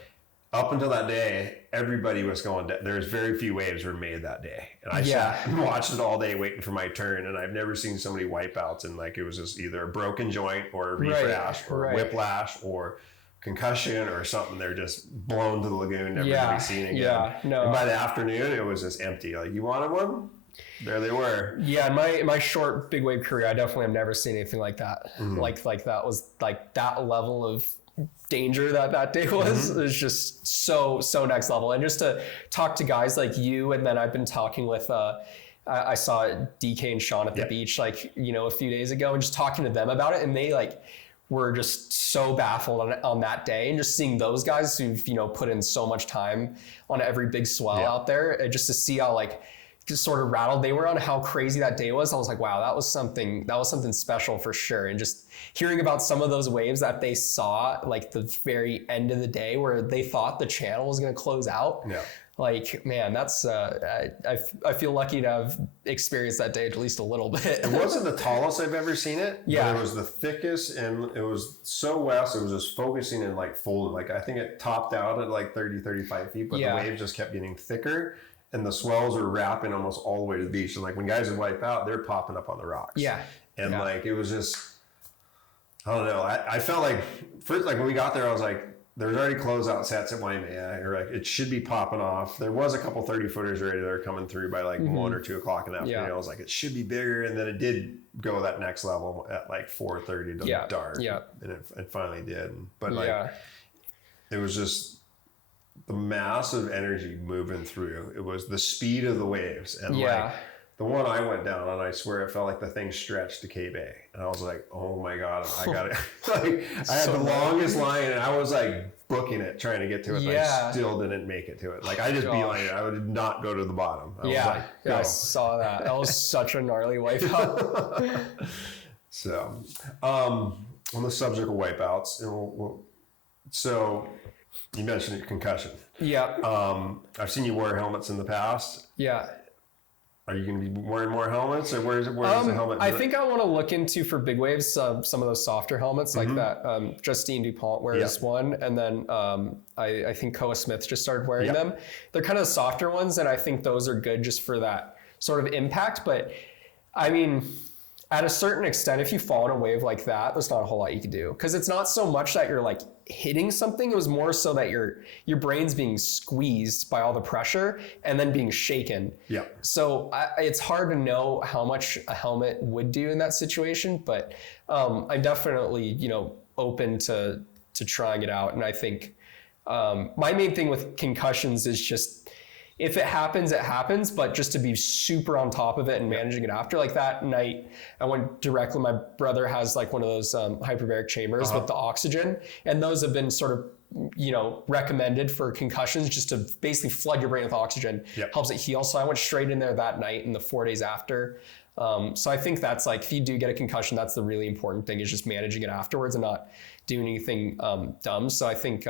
up until that day, everybody was going down. There's very few waves were made that day. And I sat and watched it all day waiting for my turn. And I've never seen so many wipeouts. And like, it was just either a broken joint or a refrash or whiplash or concussion or something. They're just blown to the lagoon, never to be seen again. Yeah, no. And by the afternoon, it was just empty. Like, you wanted one? There they were. Yeah, in my short big wave career, I definitely have never seen anything like that. Mm-hmm. Like that was like that level of danger that day was is just so next level. And just to talk to guys like you, and then I've been talking with I saw DK and Sean at the beach like a few days ago, and just talking to them about it, and they like were just so baffled on that day, and just seeing those guys who've put in so much time on every big swell out there, and just to see how like just sort of rattled they were on how crazy that day was. I was like, wow, that was something special for sure. And just hearing about some of those waves that they saw like the very end of the day where they thought the channel was going to close out. Yeah. Like, man, that's I feel lucky to have experienced that day at least a little bit. It wasn't the tallest I've ever seen it. Yeah. But it was the thickest, and it was so west, it was just focusing and like folded. Like, I think it topped out at like 30, 35 feet, but the waves just kept getting thicker. And the swells were wrapping almost all the way to the beach. And like when guys would wipe out, they're popping up on the rocks. Yeah. And like, it was just, I don't know. I felt like first, like when we got there, I was like, there's already closeout sets at Waimea, or like it should be popping off. There was a couple 30 footers already that are coming through by like 1 or 2 o'clock in the afternoon. I was like, it should be bigger. And then it did go that next level at like 4:30 to dark. Yeah. And it finally did. But like, it was just the massive energy moving through. It was the speed of the waves. And like the one I went down on, I swear it felt like the thing stretched to K-Bay. And I was like, oh my God, I got it. Like I had the longest line, and I was like booking it, trying to get to it. But I still didn't make it to it. Like I just beelined it. I would not go to the bottom. I was like, go. I saw that. That was such a gnarly wipeout. So, on the subject of wipeouts, and so you mentioned concussion. Yeah. I've seen you wear helmets in the past. Yeah. Are you going to be wearing more helmets, or where's the helmet? I think I want to look into, for big waves, some of those softer helmets like that. Justine DuPont wears one, and then I think Koa Smith just started wearing them. They're kind of the softer ones, and I think those are good just for that sort of impact. But I mean, at a certain extent, if you fall in a wave like that, there's not a whole lot you can do, because it's not so much that you're like hitting something. It was more so that your brain's being squeezed by all the pressure and then being shaken. Yeah. So it's hard to know how much a helmet would do in that situation, but I'm definitely open to trying it out. And I think my main thing with concussions is just, if it happens, it happens, but just to be super on top of it and managing it after. Like that night, I went directly, my brother has like one of those hyperbaric chambers with the oxygen, and those have been sort of, recommended for concussions, just to basically flood your brain with oxygen, helps it heal. So I went straight in there that night and the 4 days after. So I think that's like, if you do get a concussion, that's the really important thing, is just managing it afterwards and not doing anything dumb. So I think,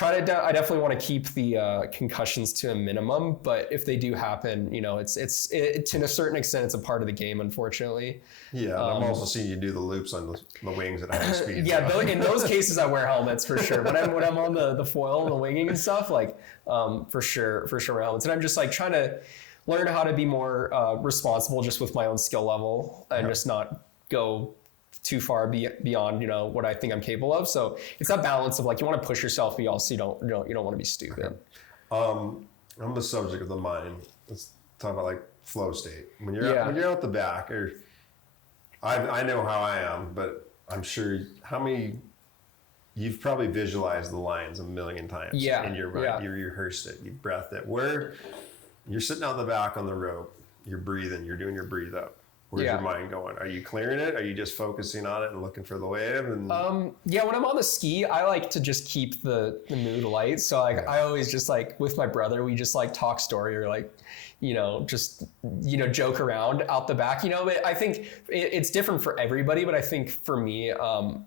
I definitely want to keep the concussions to a minimum, but if they do happen, it's to a certain extent, it's a part of the game, unfortunately. Yeah, I'm also seeing you do the loops on the wings at high speed. Yeah, in those cases, I wear helmets for sure. When I'm on the foil and the winging and stuff, like for sure wear helmets. And I'm just like trying to learn how to be more responsible just with my own skill level and just not go too far beyond what I think I'm capable of. So it's that balance of like you want to push yourself, but you also you don't want to be stupid. On the subject of the mind, let's talk about like flow state. When you're out the back, or I know how I am, but I'm sure you've probably visualized the lines a million times in your mind. You rehearsed it, you breathed it. Where you're sitting out the back on the rope, you're breathing, you're doing your breathe up. Where's your mind going? Are you clearing it? Are you just focusing on it and looking for the wave? And when I'm on the ski, I like to just keep the mood light. So like I always just like with my brother, we just like talk story or like, just joke around out the back. But I think it's different for everybody. But I think for me, I'll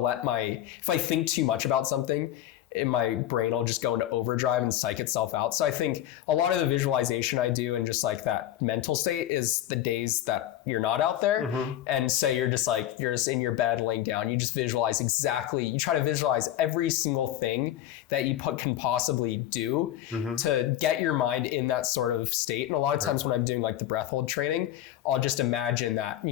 let if I think too much about something, in my brain will just go into overdrive and psych itself out. So I think a lot of the visualization I do and just like that mental state is the days that you're not out there. And say you're just in your bed laying down, you just visualize you try to visualize every single thing that you can possibly do to get your mind in that sort of state. And a lot of times when I'm doing like the breath hold training, I'll just imagine that,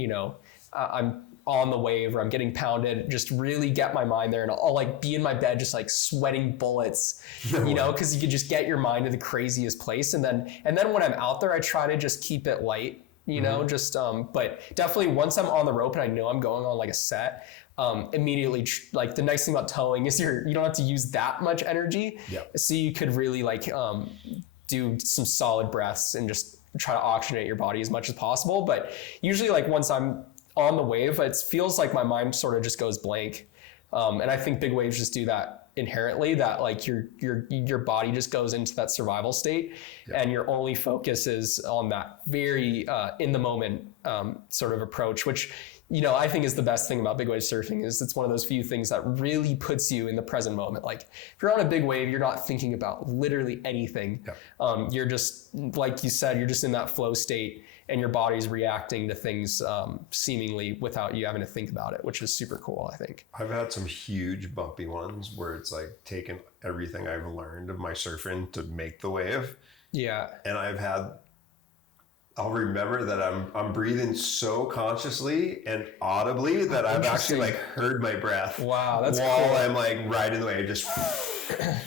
I'm on the wave or I'm getting pounded, just really get my mind there, and I'll like be in my bed just like sweating bullets, because you could just get your mind to the craziest place. And then when I'm out there, I try to just keep it light, but definitely once I'm on the rope and I know I'm going on like a set, immediately like the nice thing about towing is you don't have to use that much energy. So you could really like do some solid breaths and just try to oxygenate your body as much as possible. But usually like once I'm on the wave, it feels like my mind sort of just goes blank. And I think big waves just do that inherently, that like your body just goes into that survival state and your only focus is on that very in the moment sort of approach, which I think is the best thing about big wave surfing is it's one of those few things that really puts you in the present moment. Like if you're on a big wave, you're not thinking about literally anything. You're just, like you said, you're just in that flow state and your body's reacting to things seemingly without you having to think about it, which is super cool, I think. I've had some huge bumpy ones where it's like taken everything I've learned of my surfing to make the wave. And I'll remember that I'm breathing so consciously and audibly that I've actually like heard my breath. Wow, that's while cool. I'm like riding the wave, just like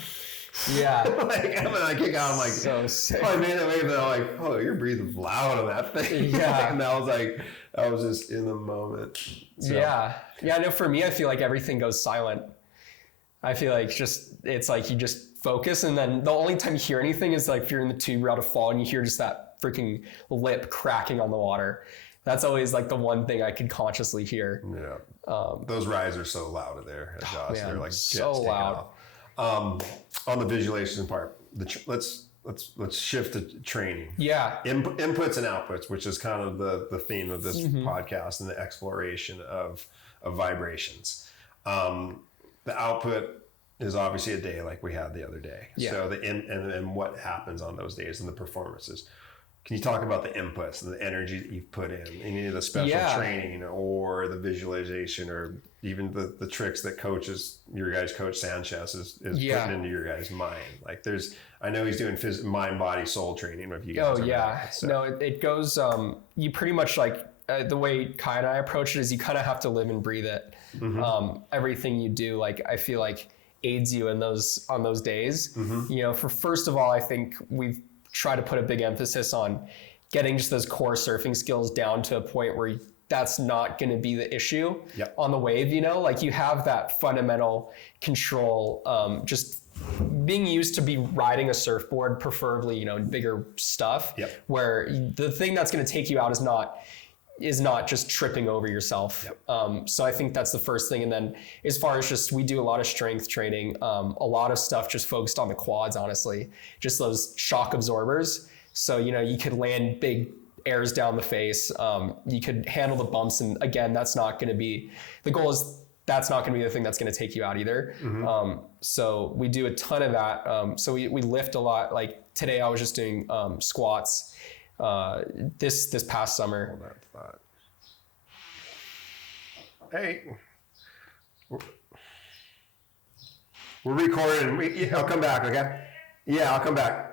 and then I kick out, I'm like, so sick. I made that wave, and I'm like, oh, you're breathing loud on that thing. And I was just in the moment. So. I know for me, I feel like everything goes silent. I feel like it's like you just focus, and then the only time you hear anything is like if you're in the tube, you're about to fall, and you hear just that freaking lip cracking on the water. That's always like the one thing I could consciously hear. Those rides are so loud there, Josh. They're like so loud. On the visualization part, let's shift to training. Inputs and outputs, which is kind of the theme of this podcast and the exploration of vibrations. The output is obviously a day like we had the other day. So and what happens on those days and the performances. Can you talk about the inputs and the energy that you've put in any of the special training or the visualization or even the tricks that your guys coach Sanchez is putting into your guys' mind? Like I know he's doing mind, body, soul training with you guys. It goes, you pretty much like the way Kai and I approach it is you kind of have to live and breathe it. Everything you do, like I feel like aids you on those days. For first of all, I think we've try to put a big emphasis on getting just those core surfing skills down to a point where that's not going to be the issue on the wave, like you have that fundamental control, just being used to be riding a surfboard, preferably, bigger stuff where the thing that's going to take you out is not just tripping over yourself. So I think that's the first thing. And then as far as we do a lot of strength training, a lot of stuff just focused on the quads, honestly, just those shock absorbers. So, you could land big airs down the face. You could handle the bumps. And again, that's not going to be, the goal is that's not going to be the thing that's going to take you out either. So we do a ton of that. So we lift a lot. Like today I was just doing squats this past summer. Hold that thought. Hey, we're recording. I'll come back, okay? Yeah, I'll come back.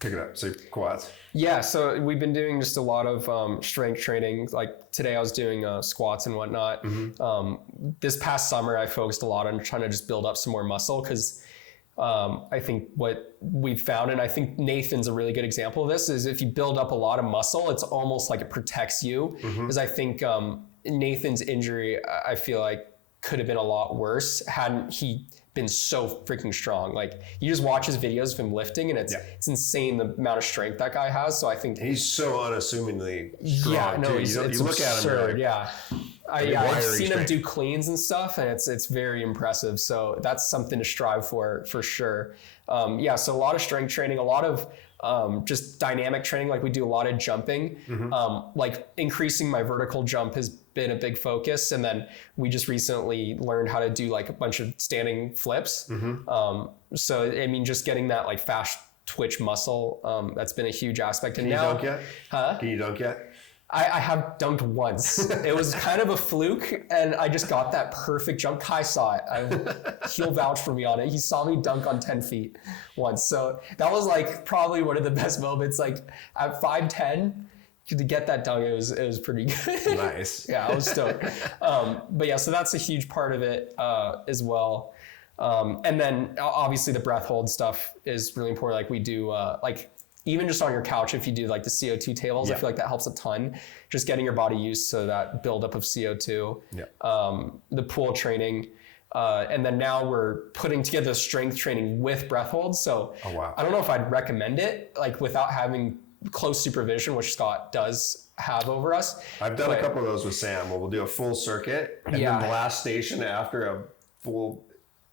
Pick it up. So quads. Yeah, so we've been doing just a lot of strength training. Like today I was doing squats and whatnot. This past summer I focused a lot on trying to just build up some more muscle because I think what we've found, and I think Nathan's a really good example of this, is if you build up a lot of muscle, it's almost like it protects you. Because I think Nathan's injury, I feel like, could have been a lot worse hadn't he been so freaking strong. Like you just watch his videos of him lifting and it's insane the amount of strength that guy has. So I think he's so unassumingly strong too. It's you look at him, you're like, I've seen him do cleans and stuff, and it's very impressive. So that's something to strive for sure. So a lot of strength training, a lot of just dynamic training. Like we do a lot of jumping. Like increasing my vertical jump has been a big focus, and then we just recently learned how to do like a bunch of standing flips. So I mean, just getting that like fast twitch muscle, that's been a huge aspect. And Can you now, dunk yet? huh? Can you dunk yet? I have dunked once. It was kind of a fluke, and I just got that perfect jump. Kai saw it. He'll vouch for me on it. He saw me dunk on 10 feet once. So that was like probably one of the best moments. Like at 5'10", to get that dunk, it was pretty good. Nice. Yeah, I was stoked. But yeah, so that's a huge part of it as well. And then obviously the breath hold stuff is really important. Like we do like even just on your couch, if you do like the CO2 tables, I feel like that helps a ton. Just getting your body used to that buildup of CO2. The pool training. And then now we're putting together strength training with breath holds. So I don't know if I'd recommend it like without having close supervision, which Scott does have over us. I've done a couple of those with Sam where we'll do a full circuit, and then the last station after a full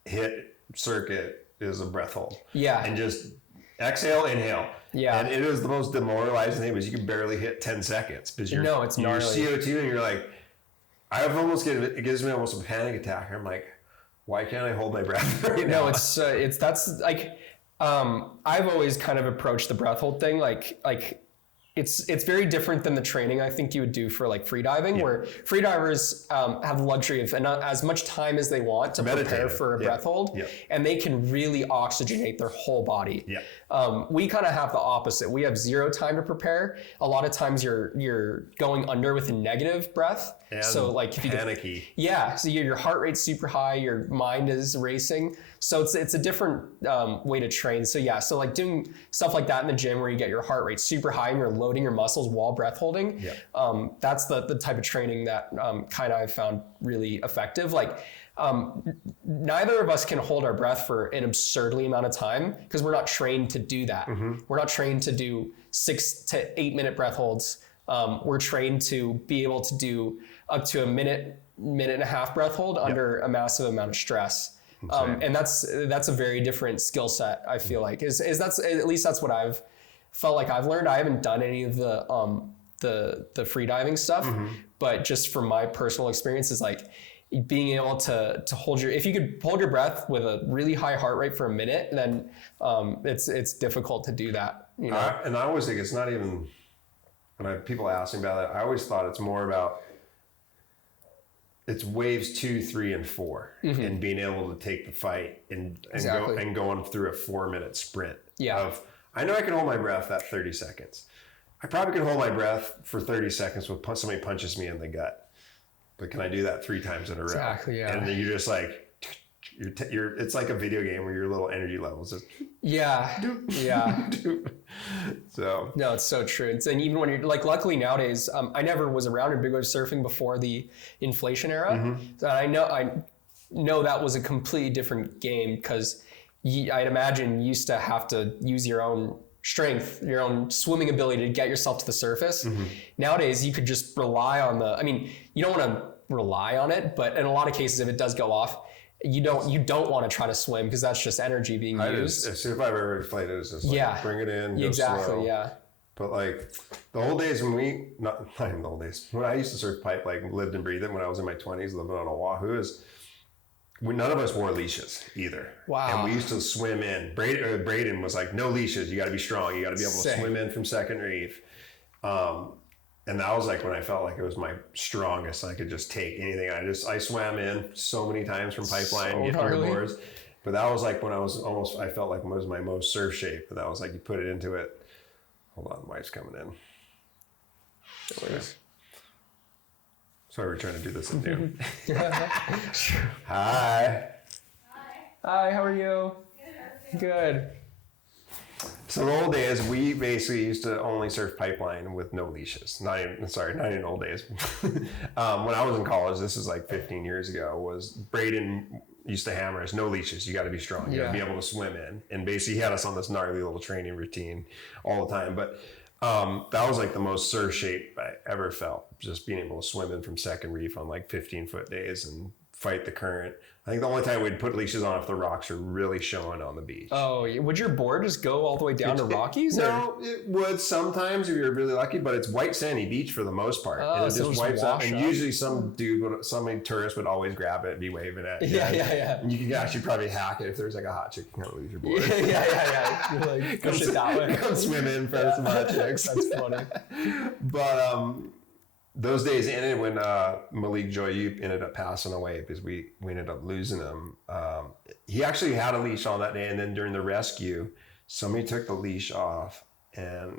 hit circuit is a breath hold. And just exhale, inhale. And it is the most demoralizing thing because you can barely hit 10 seconds because you're CO2 and you're like, it gives me almost a panic attack. I'm like, why can't I hold my breath right now? No, that's like, I've always kind of approached the breath hold thing like it's very different than the training I think you would do for like free diving, where free divers have the luxury of as much time as they want to prepare for a breath hold, and they can really oxygenate their whole body. We kind of have the opposite. We have zero time to prepare. A lot of times you're going under with a negative breath. And so like if panicky. So your heart rate's super high, your mind is racing. So it's a different way to train. So so like doing stuff like that in the gym where you get your heart rate super high and you're loading your muscles while breath holding. That's the type of training that kind of I've found really effective. Like neither of us can hold our breath for an absurdly amount of time because we're not trained to do that. We're not trained to do 6 to 8 minute breath holds. We're trained to be able to do up to a minute and a half breath hold under a massive amount of stress. And that's a very different skill set, I feel like. Is that's at least that's what I've felt like I've learned. I haven't done any of the free diving stuff, but just from my personal experience is like being able to hold if you could hold your breath with a really high heart rate for a minute, then it's difficult to do that. You know? And I always think it's not even, when people ask me about that, I always thought it's more about it's waves 2, 3, and 4, and being able to take the fight and going through a 4-minute sprint. I know I can hold my breath at 30 seconds. I probably can hold my breath for 30 seconds when somebody punches me in the gut. But can I do that 3 times in a row? Exactly, yeah. And then you're just like, it's like a video game where your little energy levels just So no, it's so true. And even when you're like, luckily nowadays, I never was around in big wave surfing before the inflation era. So I know that was a completely different game because I'd imagine you used to have to use your own strength, your own swimming ability to get yourself to the surface. Nowadays, you could just rely on you don't want to rely on it, but in a lot of cases, if it does go off, you don't want to try to swim because that's just energy being used. As soon as I've ever played it, it's just like, bring it in, go slow. But like the old days when not even the old days, when I used to surf pipe, like lived and breathed it when I was in my 20s, living on Oahu, none of us wore leashes either. Wow. And we used to swim in. Braden was like, no leashes. You got to be strong. You got to be able to swim in from second reef. And that was like when I felt like it was my strongest. I could just take anything. I swam in so many times from pipeline, get underboards. But that was like when I felt like it was my most surf shape. But that was like, you put it into it. Hold on, the wife's coming in. Sorry, we're trying to do this at noon. Hi. Hi, how are you? Good. So the old days, we basically used to only surf pipeline with no leashes. Not even old days. When I was in college, this is like 15 years ago, was Braden used to hammer us, no leashes, you got to be strong, you got to be able to swim in. And basically he had us on this gnarly little training routine all the time. But that was like the most surf shape I ever felt, just being able to swim in from second reef on like 15-foot days and fight the current. I think the only time we'd put leashes on if the rocks are really showing on the beach. Oh, would your board just go all the way down to Rockies? No, it would sometimes if you're really lucky, but it's white sandy beach for the most part. And it so just wipes out. And usually some tourist would always grab it and be waving at you. Yeah. And you could actually probably hack it if there's like a hot chick, you kind of lose your board. Yeah. You're like, push it that way. Come swim in for some hot chicks. That's funny. But those days ended when Malik Joyup ended up passing away because we ended up losing him. He actually had a leash on that day, and then during the rescue, somebody took the leash off,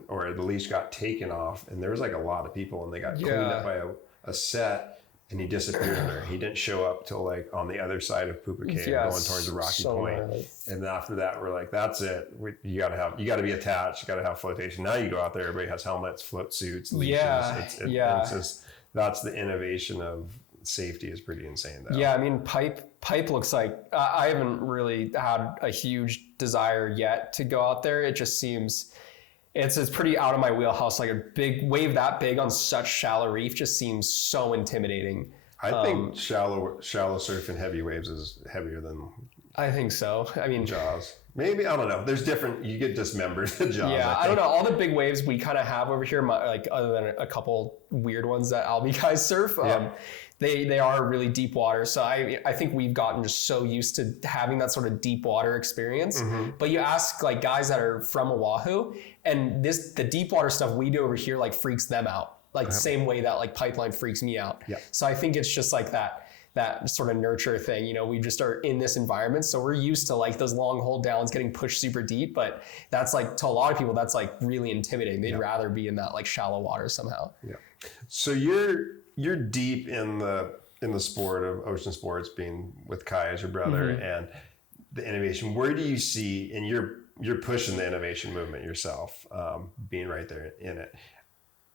or the leash got taken off, and there was like a lot of people, and they got cleaned up by a set, and he disappeared there. He didn't show up till like on the other side of Pupa Cave, going towards the Rocky Point. And then after that, we're like, that's it. You got to be attached. You got to have flotation. Now you go out there, everybody has helmets, float suits, leashes. It's just, that's the innovation of safety is pretty insane though. Yeah, I mean, pipe looks like, I haven't really had a huge desire yet to go out there. It just seems, it's pretty out of my wheelhouse. Like a big wave that big on such shallow reef just seems so intimidating. I think shallow surf and heavy waves is heavier than. I think so. I mean, Jaws. Maybe, I don't know. There's different, you get dismembered at Jaws. Yeah, I don't know. All the big waves we kind of have over here, like other than a couple weird ones that Albie guys surf, they are really deep water. So I think we've gotten just so used to having that sort of deep water experience. Mm-hmm. But you ask like guys that are from Oahu, and the deep water stuff we do over here like freaks them out. Like the same way that like pipeline freaks me out. Yeah. So I think it's just like that sort of nurture thing. You know, we just are in this environment. So we're used to like those long hold downs getting pushed super deep, but that's like, to a lot of people, that's like really intimidating. They'd rather be in that like shallow water somehow. Yeah. So you're deep in the sport of ocean sports, being with Kai as your brother, and the innovation. Where do you see, and you're pushing the innovation movement yourself, being right there in it.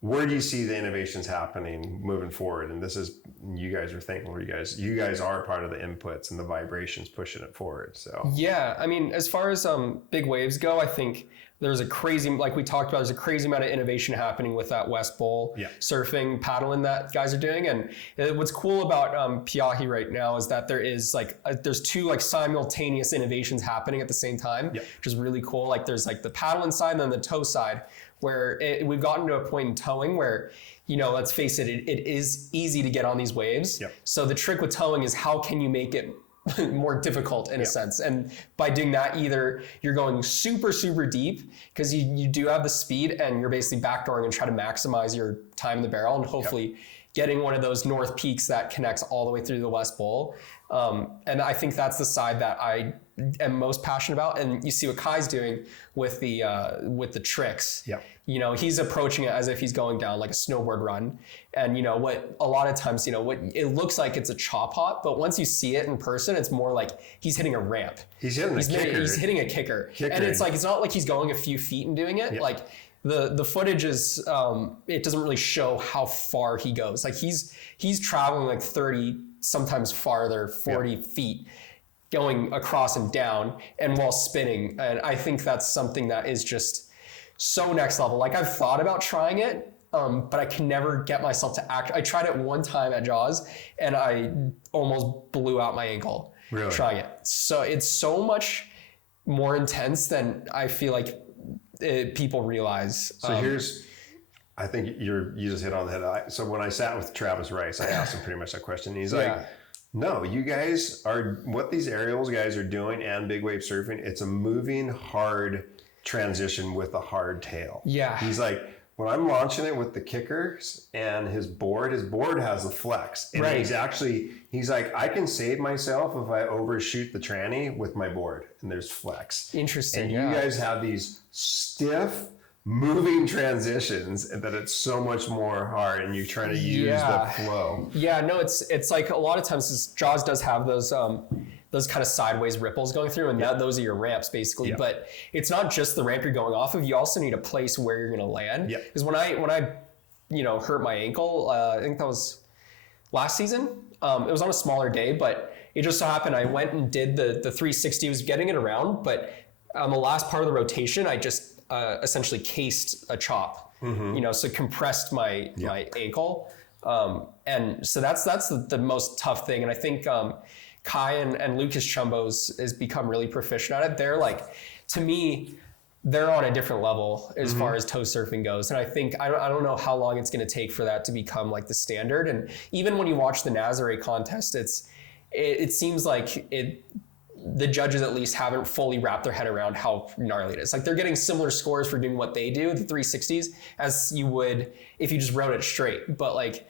Where do you see the innovations happening moving forward? And this is, you guys are thankful, you guys are part of the inputs and the vibrations pushing it forward. So yeah, I mean, as far as big waves go, I think there's a crazy, like we talked about, there's a crazy amount of innovation happening with that West Bowl surfing, paddling that guys are doing. And what's cool about Piahi right now is that there is like, there's two like simultaneous innovations happening at the same time, which is really cool. Like there's like the paddling side and then the tow side, where we've gotten to a point in towing where, you know, let's face it, it is easy to get on these waves. Yep. So the trick with towing is how can you make it more difficult in a sense? And by doing that, either you're going super, super deep because you do have the speed and you're basically backdooring and try to maximize your time in the barrel and hopefully getting one of those north peaks that connects all the way through the West Bowl. And I think that's the side that I am most passionate about. And you see what Kai's doing with the tricks. Yeah. You know, he's approaching it as if he's going down like a snowboard run. And you know what, a lot of times, you know, what it looks like it's a chop hop, but once you see it in person, it's more like he's hitting a ramp. He's hitting a kicker. And it's like, it's not like he's going a few feet and doing it. Like the footage is, it doesn't really show how far he goes. Like he's traveling like 30, sometimes farther, 40 feet, going across and down and while spinning. And I think that's something that is just so next level. Like I've thought about trying it, but I can never get myself to act. I tried it one time at Jaws and I almost blew out my ankle trying it. So it's so much more intense than I feel like people realize. So I think you just hit on the head. So when I sat with Travis Rice, I asked him pretty much that question. He's like, no, you guys are, what these aerials guys are doing and big wave surfing, it's a moving hard transition with a hard tail. Yeah. He's like, when I'm launching it with the kickers and his board has the flex. And he's like, I can save myself if I overshoot the tranny with my board and there's flex. Interesting. And you guys have these stiff moving transitions and that it's so much more hard and you're trying to use the flow. Yeah, no, it's like a lot of times Jaws does have those kind of sideways ripples going through, and those are your ramps basically. Yeah. But it's not just the ramp you're going off of. You also need a place where you're going to land. Because when I hurt my ankle, I think that was last season. It was on a smaller day, but it just so happened I went and did the 360. I was getting it around, but on the last part of the rotation, I just essentially cased a chop. So compressed my ankle. And so that's the most tough thing. And I think Kai and Lucas Chumbos has become really proficient at it. They're like, to me, they're on a different level as far as toe surfing goes. And I think, I don't know how long it's going to take for that to become like the standard. And even when you watch the Nazare contest, it seems like the judges at least haven't fully wrapped their head around how gnarly it is. Like they're getting similar scores for doing what they do, the 360s, as you would if you just rode it straight. But like,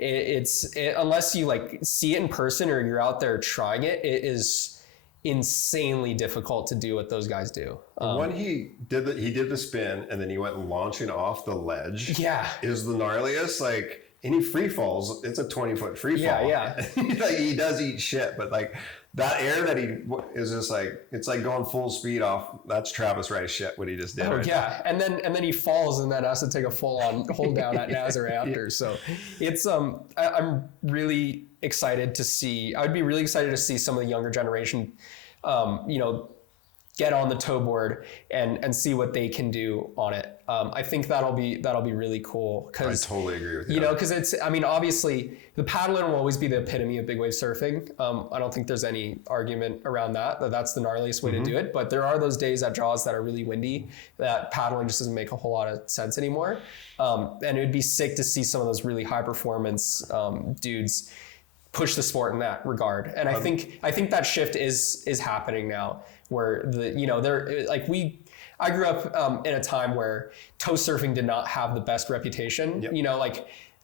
unless you like see it in person or you're out there trying it, it is insanely difficult to do what those guys do. When he did the spin and then he went launching off the ledge. Yeah, is the gnarliest. Like any free falls, it's a 20-foot free fall. Yeah. Like he does eat shit, but like that air that he is just like, it's like going full speed off. That's Travis Rice shit, what he just did. And then he falls and then has to take a full on hold down at Nazare after. So it's I'm really excited to see. I would be really excited to see some of the younger generation, get on the toe board and see what they can do on it. I think that'll be really cool. I totally agree with you. Because obviously the paddling will always be the epitome of big wave surfing. I don't think there's any argument around that's the gnarliest way to do it. But there are those days at Jaws that are really windy that paddling just doesn't make a whole lot of sense anymore. And it would be sick to see some of those really high performance dudes push the sport in that regard. And I think that shift is happening now, where I grew up in a time where toe surfing did not have the best reputation.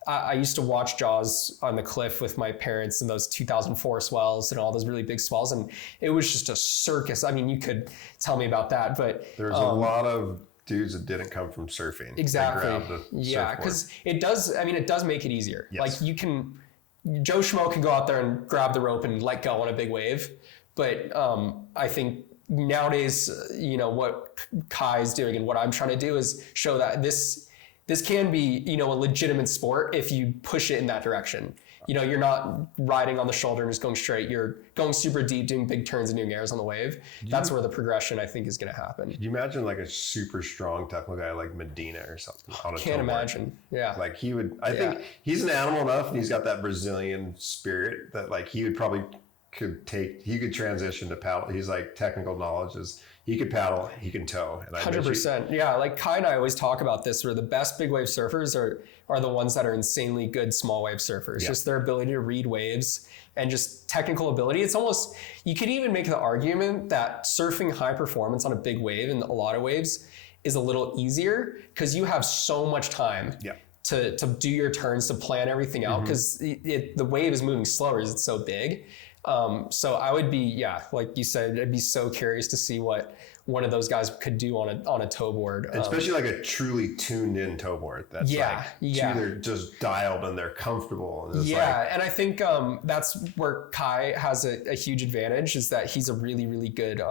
I used to watch Jaws on the cliff with my parents in those 2004 swells and all those really big swells, and it was just a circus. I mean, you could tell me about that, but there's a lot of dudes that didn't come from surfing. Exactly. Because it does make it easier. Yes. Like Joe Schmo can go out there and grab the rope and let go on a big wave. But I think nowadays, what Kai's doing and what I'm trying to do is show that this can be, a legitimate sport if you push it in that direction. You're not riding on the shoulder and just going straight. You're going super deep, doing big turns and doing airs on the wave. That's where the progression, I think, is going to happen. Can you imagine like a super strong technical guy like Medina or something? Can't imagine. Yeah. Like he would, I think he's an animal enough and he's got that Brazilian spirit that like he would probably he could transition to paddle. He's like technical knowledge is, he could paddle, he can tow. And 100%. Yeah, like Kai and I always talk about this, where the best big wave surfers are the ones that are insanely good small wave surfers. Just their ability to read waves and just technical ability. It's almost, you could even make the argument that surfing high performance on a big wave and a lot of waves is a little easier because you have so much time to do your turns, to plan everything out, because the wave is moving slower as it's so big. So I would be, like you said, I'd be so curious to see what one of those guys could do on a toe board. Especially like a truly tuned in toe board. That's they're just dialed and they're comfortable. And and I think that's where Kai has a huge advantage, is that he's a really, really good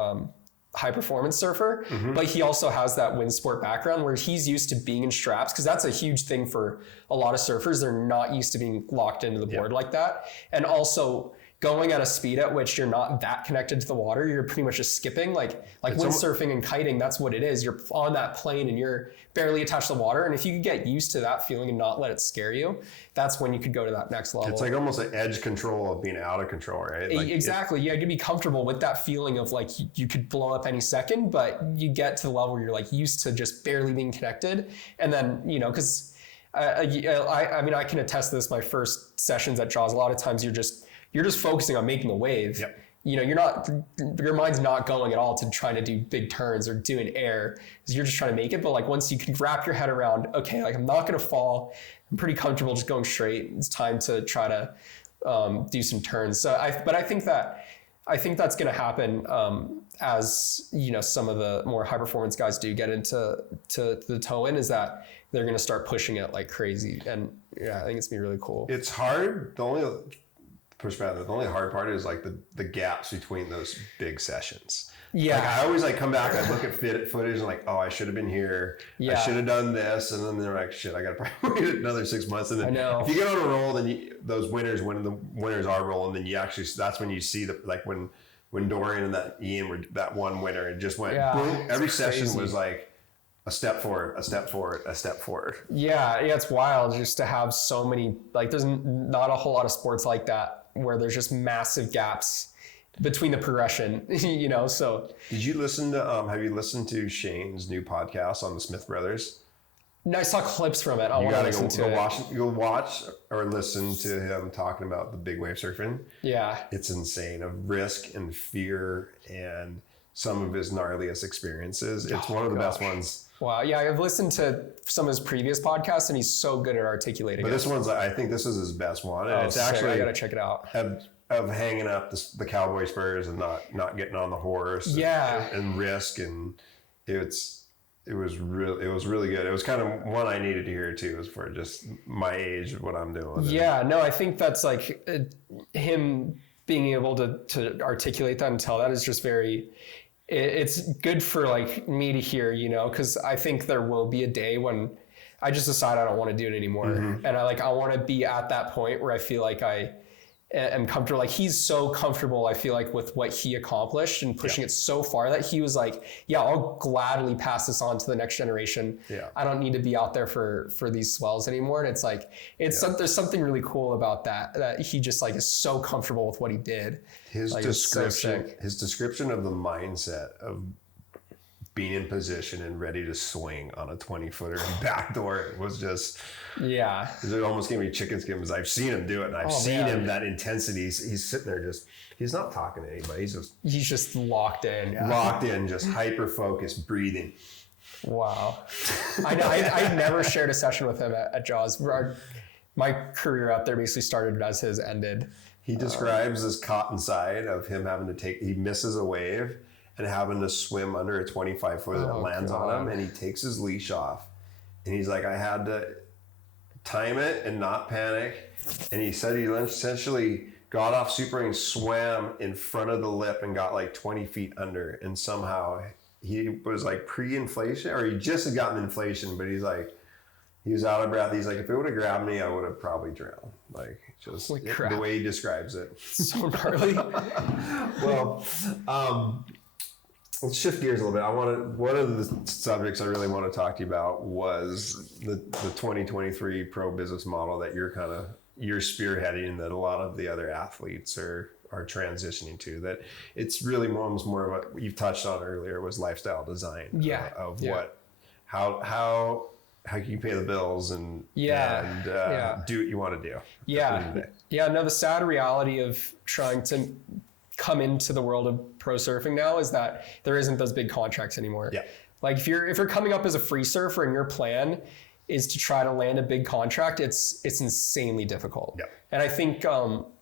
high performance surfer, but he also has that wind sport background where he's used to being in straps, because that's a huge thing for a lot of surfers. They're not used to being locked into the board like that. And also, going at a speed at which you're not that connected to the water. You're pretty much just skipping, like windsurfing and kiting. That's what it is. You're on that plane and you're barely attached to the water. And if you could get used to that feeling and not let it scare you, that's when you could go to that next level. It's like almost an edge control of being out of control, right? Like exactly. Yeah, you'd be comfortable with that feeling of like you could blow up any second, but you get to the level where you're like used to just barely being connected. And then, you know, because I mean, I can attest to this. My first sessions at Jaws, a lot of times you're just focusing on making a wave. Yep. You know, your mind's not going at all to trying to do big turns or doing air, because you're just trying to make it. But like once you can wrap your head around, okay, like I'm not going to fall, I'm pretty comfortable just going straight. It's time to try to do some turns. So I think that's going to happen as, you know, some of the more high performance guys do get into the toe in, is that they're going to start pushing it like crazy. And yeah, I think it's going to be really cool. It's hard. The only hard part is like the gaps between those big sessions. Yeah. Like I always like come back, I look at footage and like, oh, I should have been here. Yeah. I should have done this. And then they're like, shit, I got to probably wait another 6 months. And then I know. if you get on a roll, then those winners, when the winners are rolling, then you actually, that's when you see like when Dorian and that Ian were that one winner, it just went boom. Every session was like a step forward, a step forward, a step forward. Yeah, it's wild just to have so many, like there's not a whole lot of sports like that where there's just massive gaps between the progression, you know, so. Did you listen to, have you listened to Shane's new podcast on the Smith Brothers? No, I saw clips from it. I want to listen to it. You'll watch or listen to him talking about the big wave surfing. Yeah. It's insane of risk and fear and some of his gnarliest experiences. It's one of the best ones. Wow. Yeah, I've listened to some of his previous podcasts and he's so good at articulating But this one's, I think this is his best one. And it's actually, I got to check it out. Of hanging up the cowboy spurs and not getting on the horse. And risk. And it was really good. It was kind of one I needed to hear too, is for just my age of what I'm doing. Yeah, no, I think that's like him being able to articulate that and tell that is just very, it's good for like me to hear, you know, because I think there will be a day when I just decide I don't want to do it anymore. Mm-hmm. And I want to be at that point where I feel like I am comfortable. Like he's so comfortable, I feel like, with what he accomplished and pushing it so far that he was like, yeah, I'll gladly pass this on to the next generation. Yeah. I don't need to be out there for these swells anymore. And it's like, there's something really cool about that he just like is so comfortable with what he did. His description of the mindset of being in position and ready to swing on a 20-footer backdoor was just, it almost gave me chicken skin, because I've seen him do it and I've seen him, that intensity. He's sitting there he's not talking to anybody. He's just locked in. Yeah. Locked in, just hyper focused, breathing. Wow. I know. I never shared a session with him at Jaws. My career out there basically started as his ended. He describes this caught inside of him having to he misses a wave and having to swim under a 25-footer that lands on him, and he takes his leash off. And he's like, I had to time it and not panic. And he said he essentially got off supering, swam in front of the lip and got like 20 feet under. And somehow he was like pre-inflation, or he just had gotten inflation, but he's like, he was out of breath. He's like, if it would have grabbed me, I would have probably drowned. Like, just the way he describes it. So gnarly. Well, let's shift gears a little bit. One of the subjects I really want to talk to you about was the 2023 pro business model that you're spearheading, and that a lot of the other athletes are transitioning to. That it's really almost more of what you've touched on earlier, was lifestyle design. How can you pay the bills and do what you want to do. No, the sad reality of trying to come into the world of pro surfing now is that there isn't those big contracts anymore. Yeah. Like if you're coming up as a free surfer and your plan is to try to land a big contract, it's insanely difficult. Yeah. And I think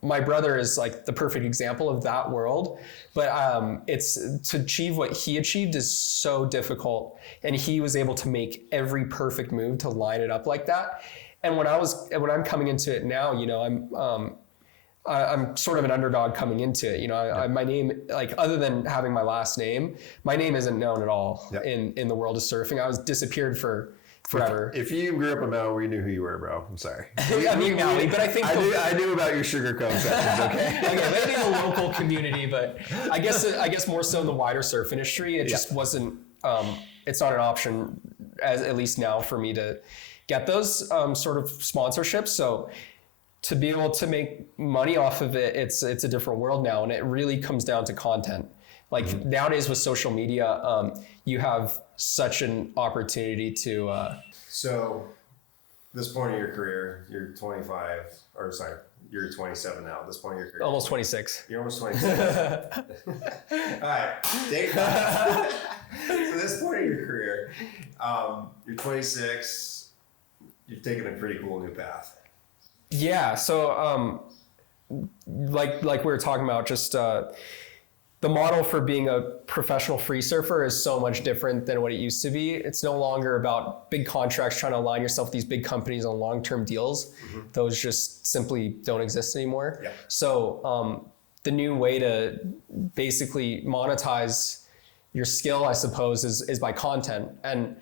my brother is like the perfect example of that world, but it's to achieve what he achieved is so difficult, and he was able to make every perfect move to line it up like that. And when I'm coming into it now, you know, I'm sort of an underdog coming into it. You know, my name, like other than having my last name, my name isn't known at all in the world of surfing. I was disappeared for forever. If you grew up in Maui, we knew who you were, bro. I'm sorry. I mean, Maui, but I think I knew about your sugar cone sessions. Okay. okay, maybe in the local community, but I guess more so in the wider surf industry, it just wasn't. It's not an option, at least now, for me to get those sort of sponsorships. So to be able to make money off of it, it's a different world now, and it really comes down to content. Like nowadays with social media, you have such an opportunity to. So, this point in your career, you're 25, or sorry, you're 27 now. At this point in your career, Almost 26. You're almost 26. All right, date back. So, this point in your career, you're 26. You've taken a pretty cool new path. Yeah. So, like we were talking about, just the model for being a professional free surfer is so much different than what it used to be. It's no longer about big contracts trying to align yourself with these big companies on long-term deals. Those just simply don't exist anymore. Yeah. So the new way to basically monetize your skill, I suppose, is by content. And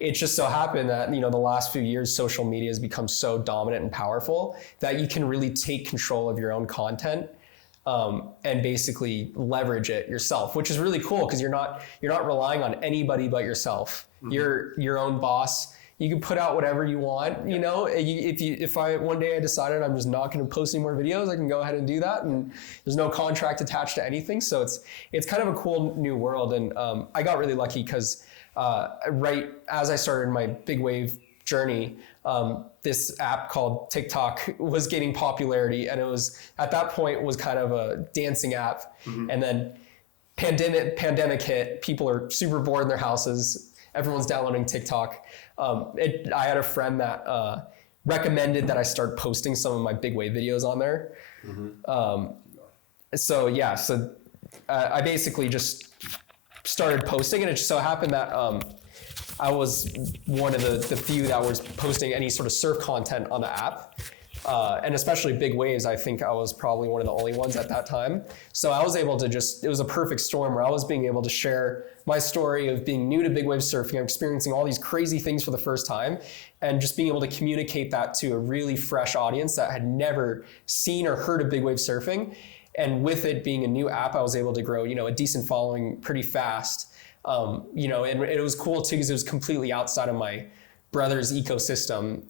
it just so happened that, the last few years, social media has become so dominant and powerful that you can really take control of your own content and basically leverage it yourself, which is really cool because you're not relying on anybody but yourself. You're your own boss. You can put out whatever you want. If one day I decided I'm just not going to post any more videos, I can go ahead and do that, and there's no contract attached to anything. So it's kind of a cool new world, and I got really lucky because right as I started my big wave journey, this app called TikTok was gaining popularity, and it was at that point was kind of a dancing app. And then pandemic hit, people are super bored in their houses, everyone's downloading TikTok. I had a friend that recommended that I start posting some of my big wave videos on there. So I basically just started posting, and it just so happened that I was one of the few that was posting any sort of surf content on the app. And especially big waves, I think I was probably one of the only ones at that time. So I was able to it was a perfect storm where I was being able to share my story of being new to big wave surfing. I'm experiencing all these crazy things for the first time, and just being able to communicate that to a really fresh audience that had never seen or heard of big wave surfing. And with it being a new app, I was able to grow, a decent following pretty fast. And it was cool too because it was completely outside of my brother's ecosystem.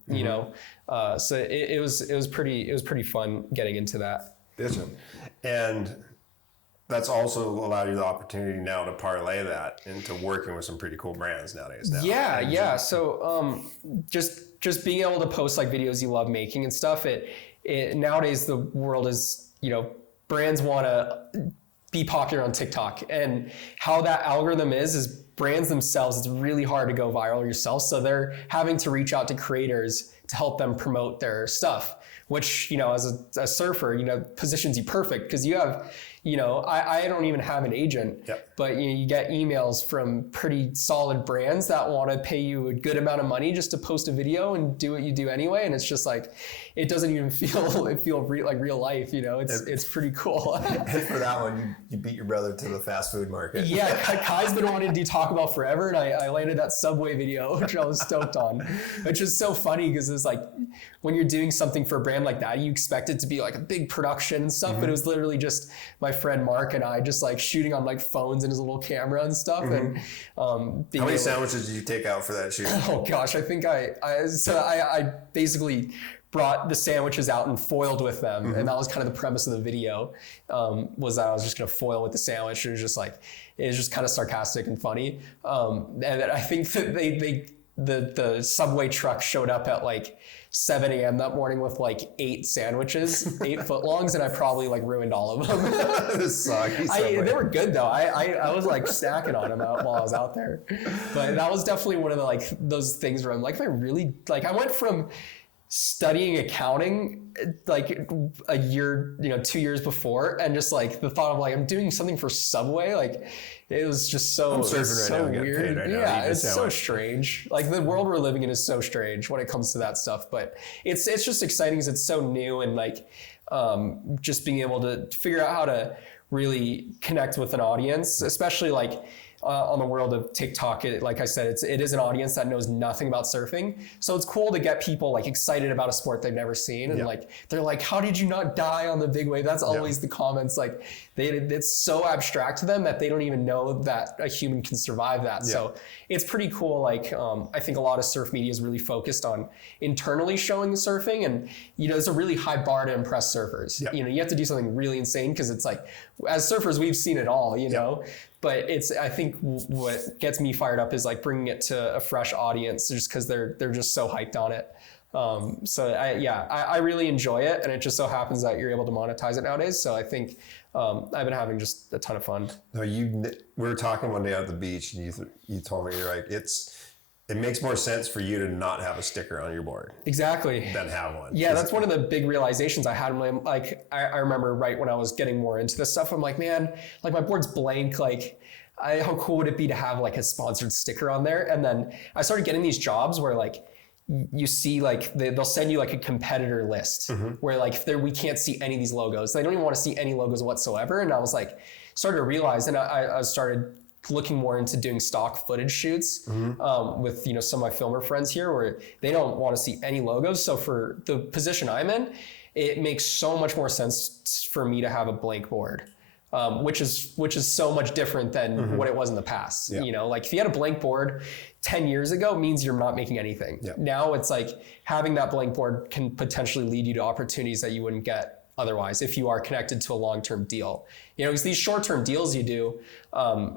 So it was pretty fun getting into that. And that's also allowed you the opportunity now to parlay that into working with some pretty cool brands nowadays. Yeah. So just being able to post like videos you love making and stuff. It nowadays the world is brands want to be popular on TikTok, and how that algorithm is brands themselves, it's really hard to go viral yourself. So they're having to reach out to creators to help them promote their stuff, which, as a surfer, positions you perfect because you have, I don't even have an agent, but you get emails from pretty solid brands that want to pay you a good amount of money just to post a video and do what you do anyway. And it's just like, it doesn't even feel like real life, it's pretty cool. And for that one, you beat your brother to the fast food market. Yeah, Kai's been wanting to do Taco Bell forever, and I landed that Subway video, which I was stoked on, which is so funny because it's like, when you're doing something for a brand like that, you expect it to be like a big production and stuff, but it was literally just my friend Mark and I just like shooting on like phones and his little camera and stuff. And how many sandwiches did you take out for that shoot? Oh gosh, I think I basically brought the sandwiches out and foiled with them, and that was kind of the premise of the video. Was that I was just gonna foil with the sandwich. It was just kind of sarcastic and funny. And I think that the Subway truck showed up at like 7 a.m. that morning with like 8 sandwiches, 8 footlongs, and I probably like ruined all of them. They were good though. I was like snacking on them while I was out there. But that was definitely one of the like those things where I'm like, if I really like, I went from studying accounting like a year, 2 years before, and just like the thought of like I'm doing something for Subway, like it was just so weird. It's so strange. Like the world we're living in is so strange when it comes to that stuff. But it's just exciting because it's so new, and like just being able to figure out how to really connect with an audience, especially like on the world of TikTok. Like I said, it is an audience that knows nothing about surfing. So it's cool to get people like excited about a sport they've never seen. And like, they're like, how did you not die on the big wave? That's always the comments. Like it's so abstract to them that they don't even know that a human can survive that. So it's pretty cool. Like, I think a lot of surf media is really focused on internally showing surfing, and, you know, there's a really high bar to impress surfers. You know, you have to do something really insane, because it's like, as surfers, we've seen it all, you know, but I think what gets me fired up is like bringing it to a fresh audience, just because they're just so hyped on it. So I really enjoy it, and it just so happens that you're able to monetize it nowadays. So I think I've been having just a ton of fun. No, we were talking one day at the beach, and you told me, you're like, it makes more sense for you to not have a sticker on your board. Exactly. Than have one. Yeah, that's one of the big realizations I had when I remember right when I was getting more into this stuff. I'm like, man, like my board's blank. Like, how cool would it be to have like a sponsored sticker on there? And then I started getting these jobs where like you see like they'll send you like a competitor list where like we can't see any of these logos. They don't even want to see any logos whatsoever. And I was like, started to realize, and I started looking more into doing stock footage shoots with, you know, some of my filmer friends here, where they don't want to see any logos. So for the position I'm in, it makes so much more sense for me to have a blank board, which is so much different than what it was in the past. You know, like if you had a blank board 10 years ago, means you're not making anything. Now it's like having that blank board can potentially lead you to opportunities that you wouldn't get otherwise if you are connected to a long-term deal. You know, because these short-term deals you do,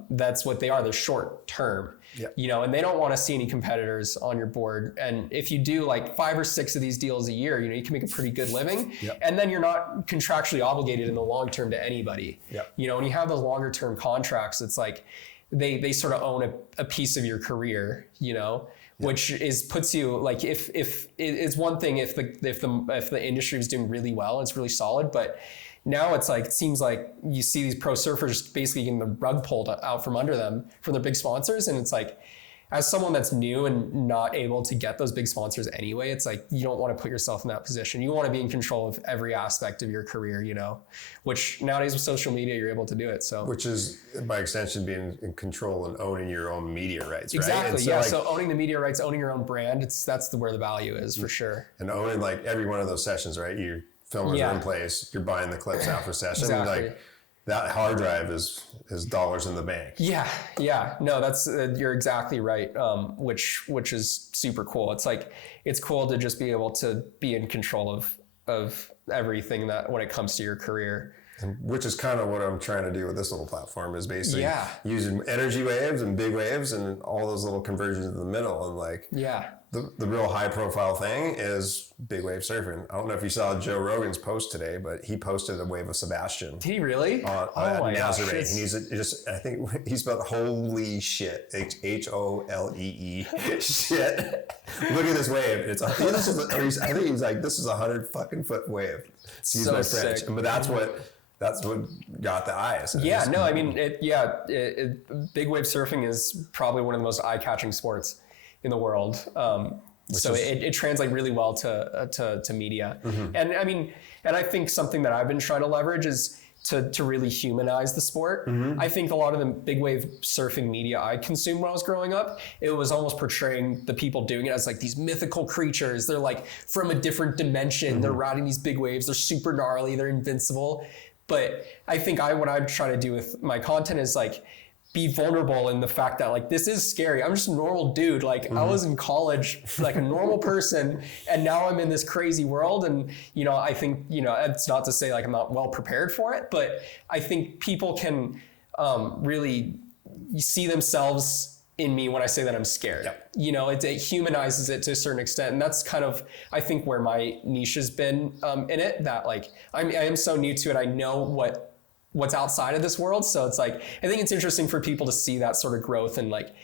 that's what they are. They're short-term, you know, and they don't want to see any competitors on your board. And if you do like 5 or 6 of these deals a year, you know, you can make a pretty good living. And then you're not contractually obligated in the long term to anybody. You know, when you have those longer-term contracts, it's like they sort of own a piece of your career, you know, which puts you like, if it's one thing if the industry is doing really well, it's really solid, but now it's like, it seems like you see these pro surfers basically getting the rug pulled out from under them from their big sponsors. And it's like, as someone that's new and not able to get those big sponsors anyway, it's like, you don't want to put yourself in that position. You want to be in control of every aspect of your career, you know, which nowadays with social media, you're able to do it. So, which is by extension being in control and owning your own media rights, right? Exactly. So so owning the media rights, owning your own brand, that's where the value is, for sure. And owning like every one of those sessions, right? Your filmers are in place, you're buying the clips after session. Like that hard drive is dollars in the bank. No, that's you're exactly right. Which is super cool. It's like, it's cool to just be able to be in control of everything that when it comes to your career. And which is kind of what I'm trying to do with this little platform, is basically using energy waves and big waves and all those little conversions in the middle. And like, the real high profile thing is big wave surfing. I don't know if you saw Joe Rogan's post today, but he posted a wave of Sebastian. Did he really? On Nazareth. And he's just, I think he spelled holy shit, HOLEE shit. Look at this wave. I think he was like, this is 100 fucking foot wave. Excuse my French. But that's what got the eyes. I mean, big wave surfing is probably one of the most eye-catching sports in the world. So it translates really well to media. And I mean, and I think something that I've been trying to leverage is to really humanize the sport. I think a lot of the big wave surfing media I consumed when I was growing up, it was almost portraying the people doing it as like these mythical creatures. They're like from a different dimension. They're riding these big waves. They're super gnarly. They're invincible. But I think what I try to do with my content is like be vulnerable in the fact that like, this is scary. I'm just a normal dude. Like I was in college, like a normal person, and now I'm in this crazy world. And, you know, I think, you know, it's not to say like I'm not well prepared for it, but I think people can really see themselves in me when I say that I'm scared. You know, it humanizes it to a certain extent. And that's kind of, I think, where my niche has been in it, that like, I am so new to it. I know what's outside of this world. So it's like, I think it's interesting for people to see that sort of growth and like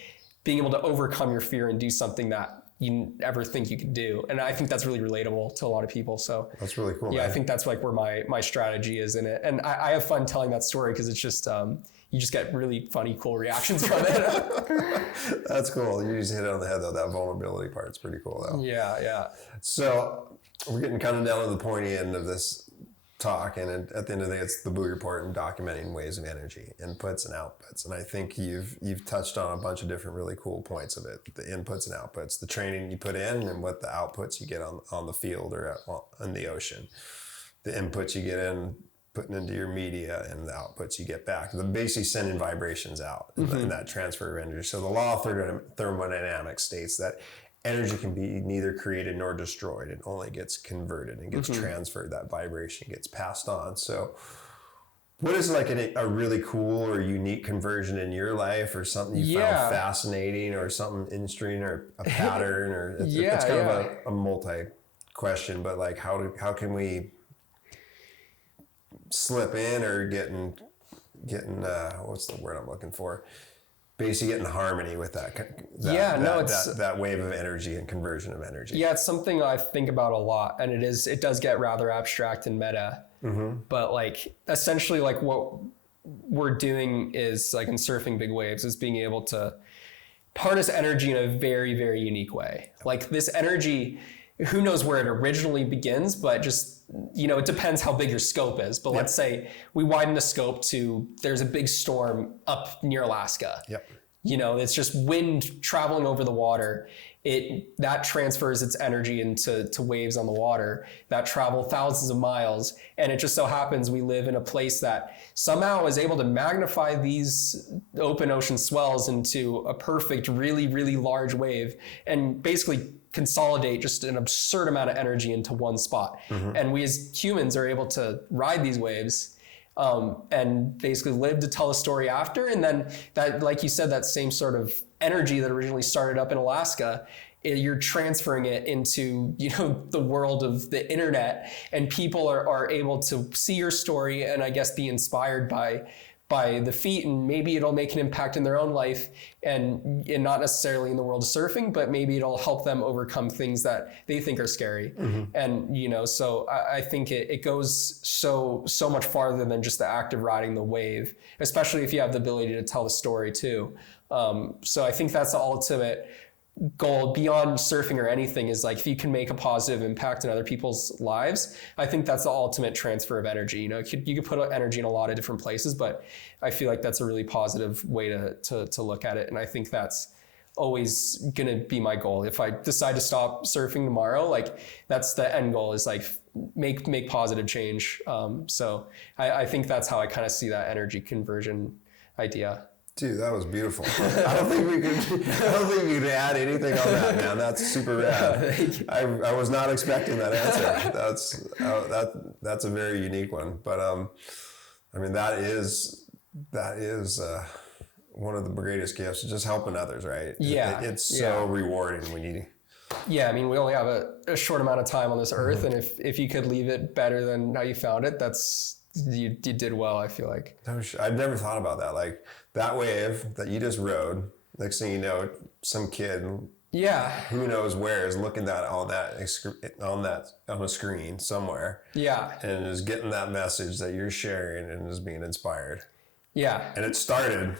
being able to overcome your fear and do something that you never think you could do. And I think that's really relatable to a lot of people. So that's really cool. Yeah, man. I think that's like where my strategy is in it. And I have fun telling that story because it's just, you just get really funny, cool reactions from it. That's cool. You just hit it on the head though. That vulnerability part's pretty cool though. Yeah. So we're getting kind of down to the pointy end of this talk, and at the end of the day, it's the Buoy Report and documenting waves of energy, inputs and outputs. And I think you've touched on a bunch of different really cool points of it: the inputs and outputs, the training you put in, and what the outputs you get on the field or in the ocean. The inputs you get in, putting into your media, and the outputs you get back. The basically sending vibrations out in that transfer of energy. So the law of thermodynamics states that energy can be neither created nor destroyed. It only gets converted and gets transferred. That vibration gets passed on. So what is like a really cool or unique conversion in your life, or something you found fascinating, or something interesting, or a pattern, or it's kind of a multi question, but like how can we slip in or getting what's the word I'm looking for? Basically getting harmony with that wave of energy and conversion of energy. Yeah, it's something I think about a lot, and it does get rather abstract and meta. But like essentially, like what we're doing is like in surfing big waves is being able to harness energy in a very, very unique way. Like this energy, who knows where it originally begins, but just, it depends how big your scope is. But let's say we widen the scope to, there's a big storm up near Alaska. It's just wind traveling over the water. That transfers its energy into waves on the water that travel thousands of miles. And it just so happens we live in a place that somehow is able to magnify these open ocean swells into a perfect, really, really large wave, and basically consolidate just an absurd amount of energy into one spot. And we as humans are able to ride these waves and basically live to tell a story after. And then that, like you said, that same sort of energy that originally started up in Alaska, you're transferring it into, the world of the internet, and people are able to see your story and I guess be inspired by the feat, and maybe it'll make an impact in their own life, and not necessarily in the world of surfing, but maybe it'll help them overcome things that they think are scary. And, so I think it goes so much farther than just the act of riding the wave, especially if you have the ability to tell the story too. So I think that's the ultimate goal beyond surfing or anything, is like, if you can make a positive impact in other people's lives, I think that's the ultimate transfer of energy. You could put energy in a lot of different places, but I feel like that's a really positive way to look at it. And I think that's always going to be my goal. If I decide to stop surfing tomorrow, like that's the end goal, is like make positive change. So I think that's how I kind of see that energy conversion idea. Dude, that was beautiful. I don't think we could add anything on that, man. That's super rad. I was not expecting that answer. That's a very unique one. But I mean, that is one of the greatest gifts, just helping others, right? Yeah. It's so rewarding when you. Yeah, I mean, we only have a short amount of time on this earth, and if you could leave it better than how you found it, you did well, I feel like. I've never thought about that. Like that wave that you just rode, next thing you know, some kid, who knows where, is looking at on a screen somewhere. Yeah. And is getting that message that you're sharing and is being inspired. Yeah. And it started,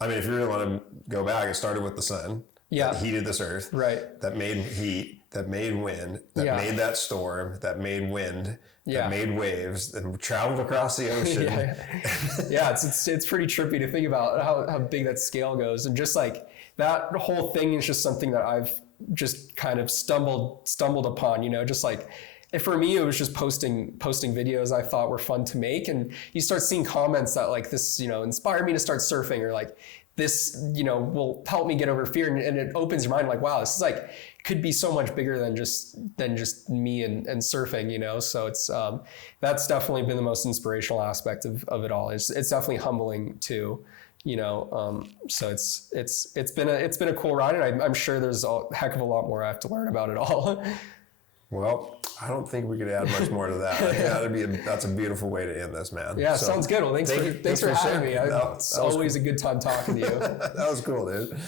I mean, if you really want to go back, it started with the sun. That heated this earth. Right. That made heat, that made wind, that made that storm, that made wind, that made waves, that traveled across the ocean. It's pretty trippy to think about how big that scale goes. And just like that whole thing is just something that I've just kind of stumbled upon, just like, for me, it was just posting videos I thought were fun to make. And you start seeing comments that like this, inspired me to start surfing, or like, this, will help me get over fear. And it opens your mind like, wow, this is like, could be so much bigger than just me and surfing, So it's, that's definitely been the most inspirational aspect of it all. It's definitely humbling too, so it's been a cool ride, and I'm sure there's a heck of a lot more I have to learn about it all. Well, I don't think we could add much more to that. I think that's a beautiful way to end this, man. Yeah, so, sounds good. Well, thanks for having me. It's always a good time talking to you. That was cool, dude.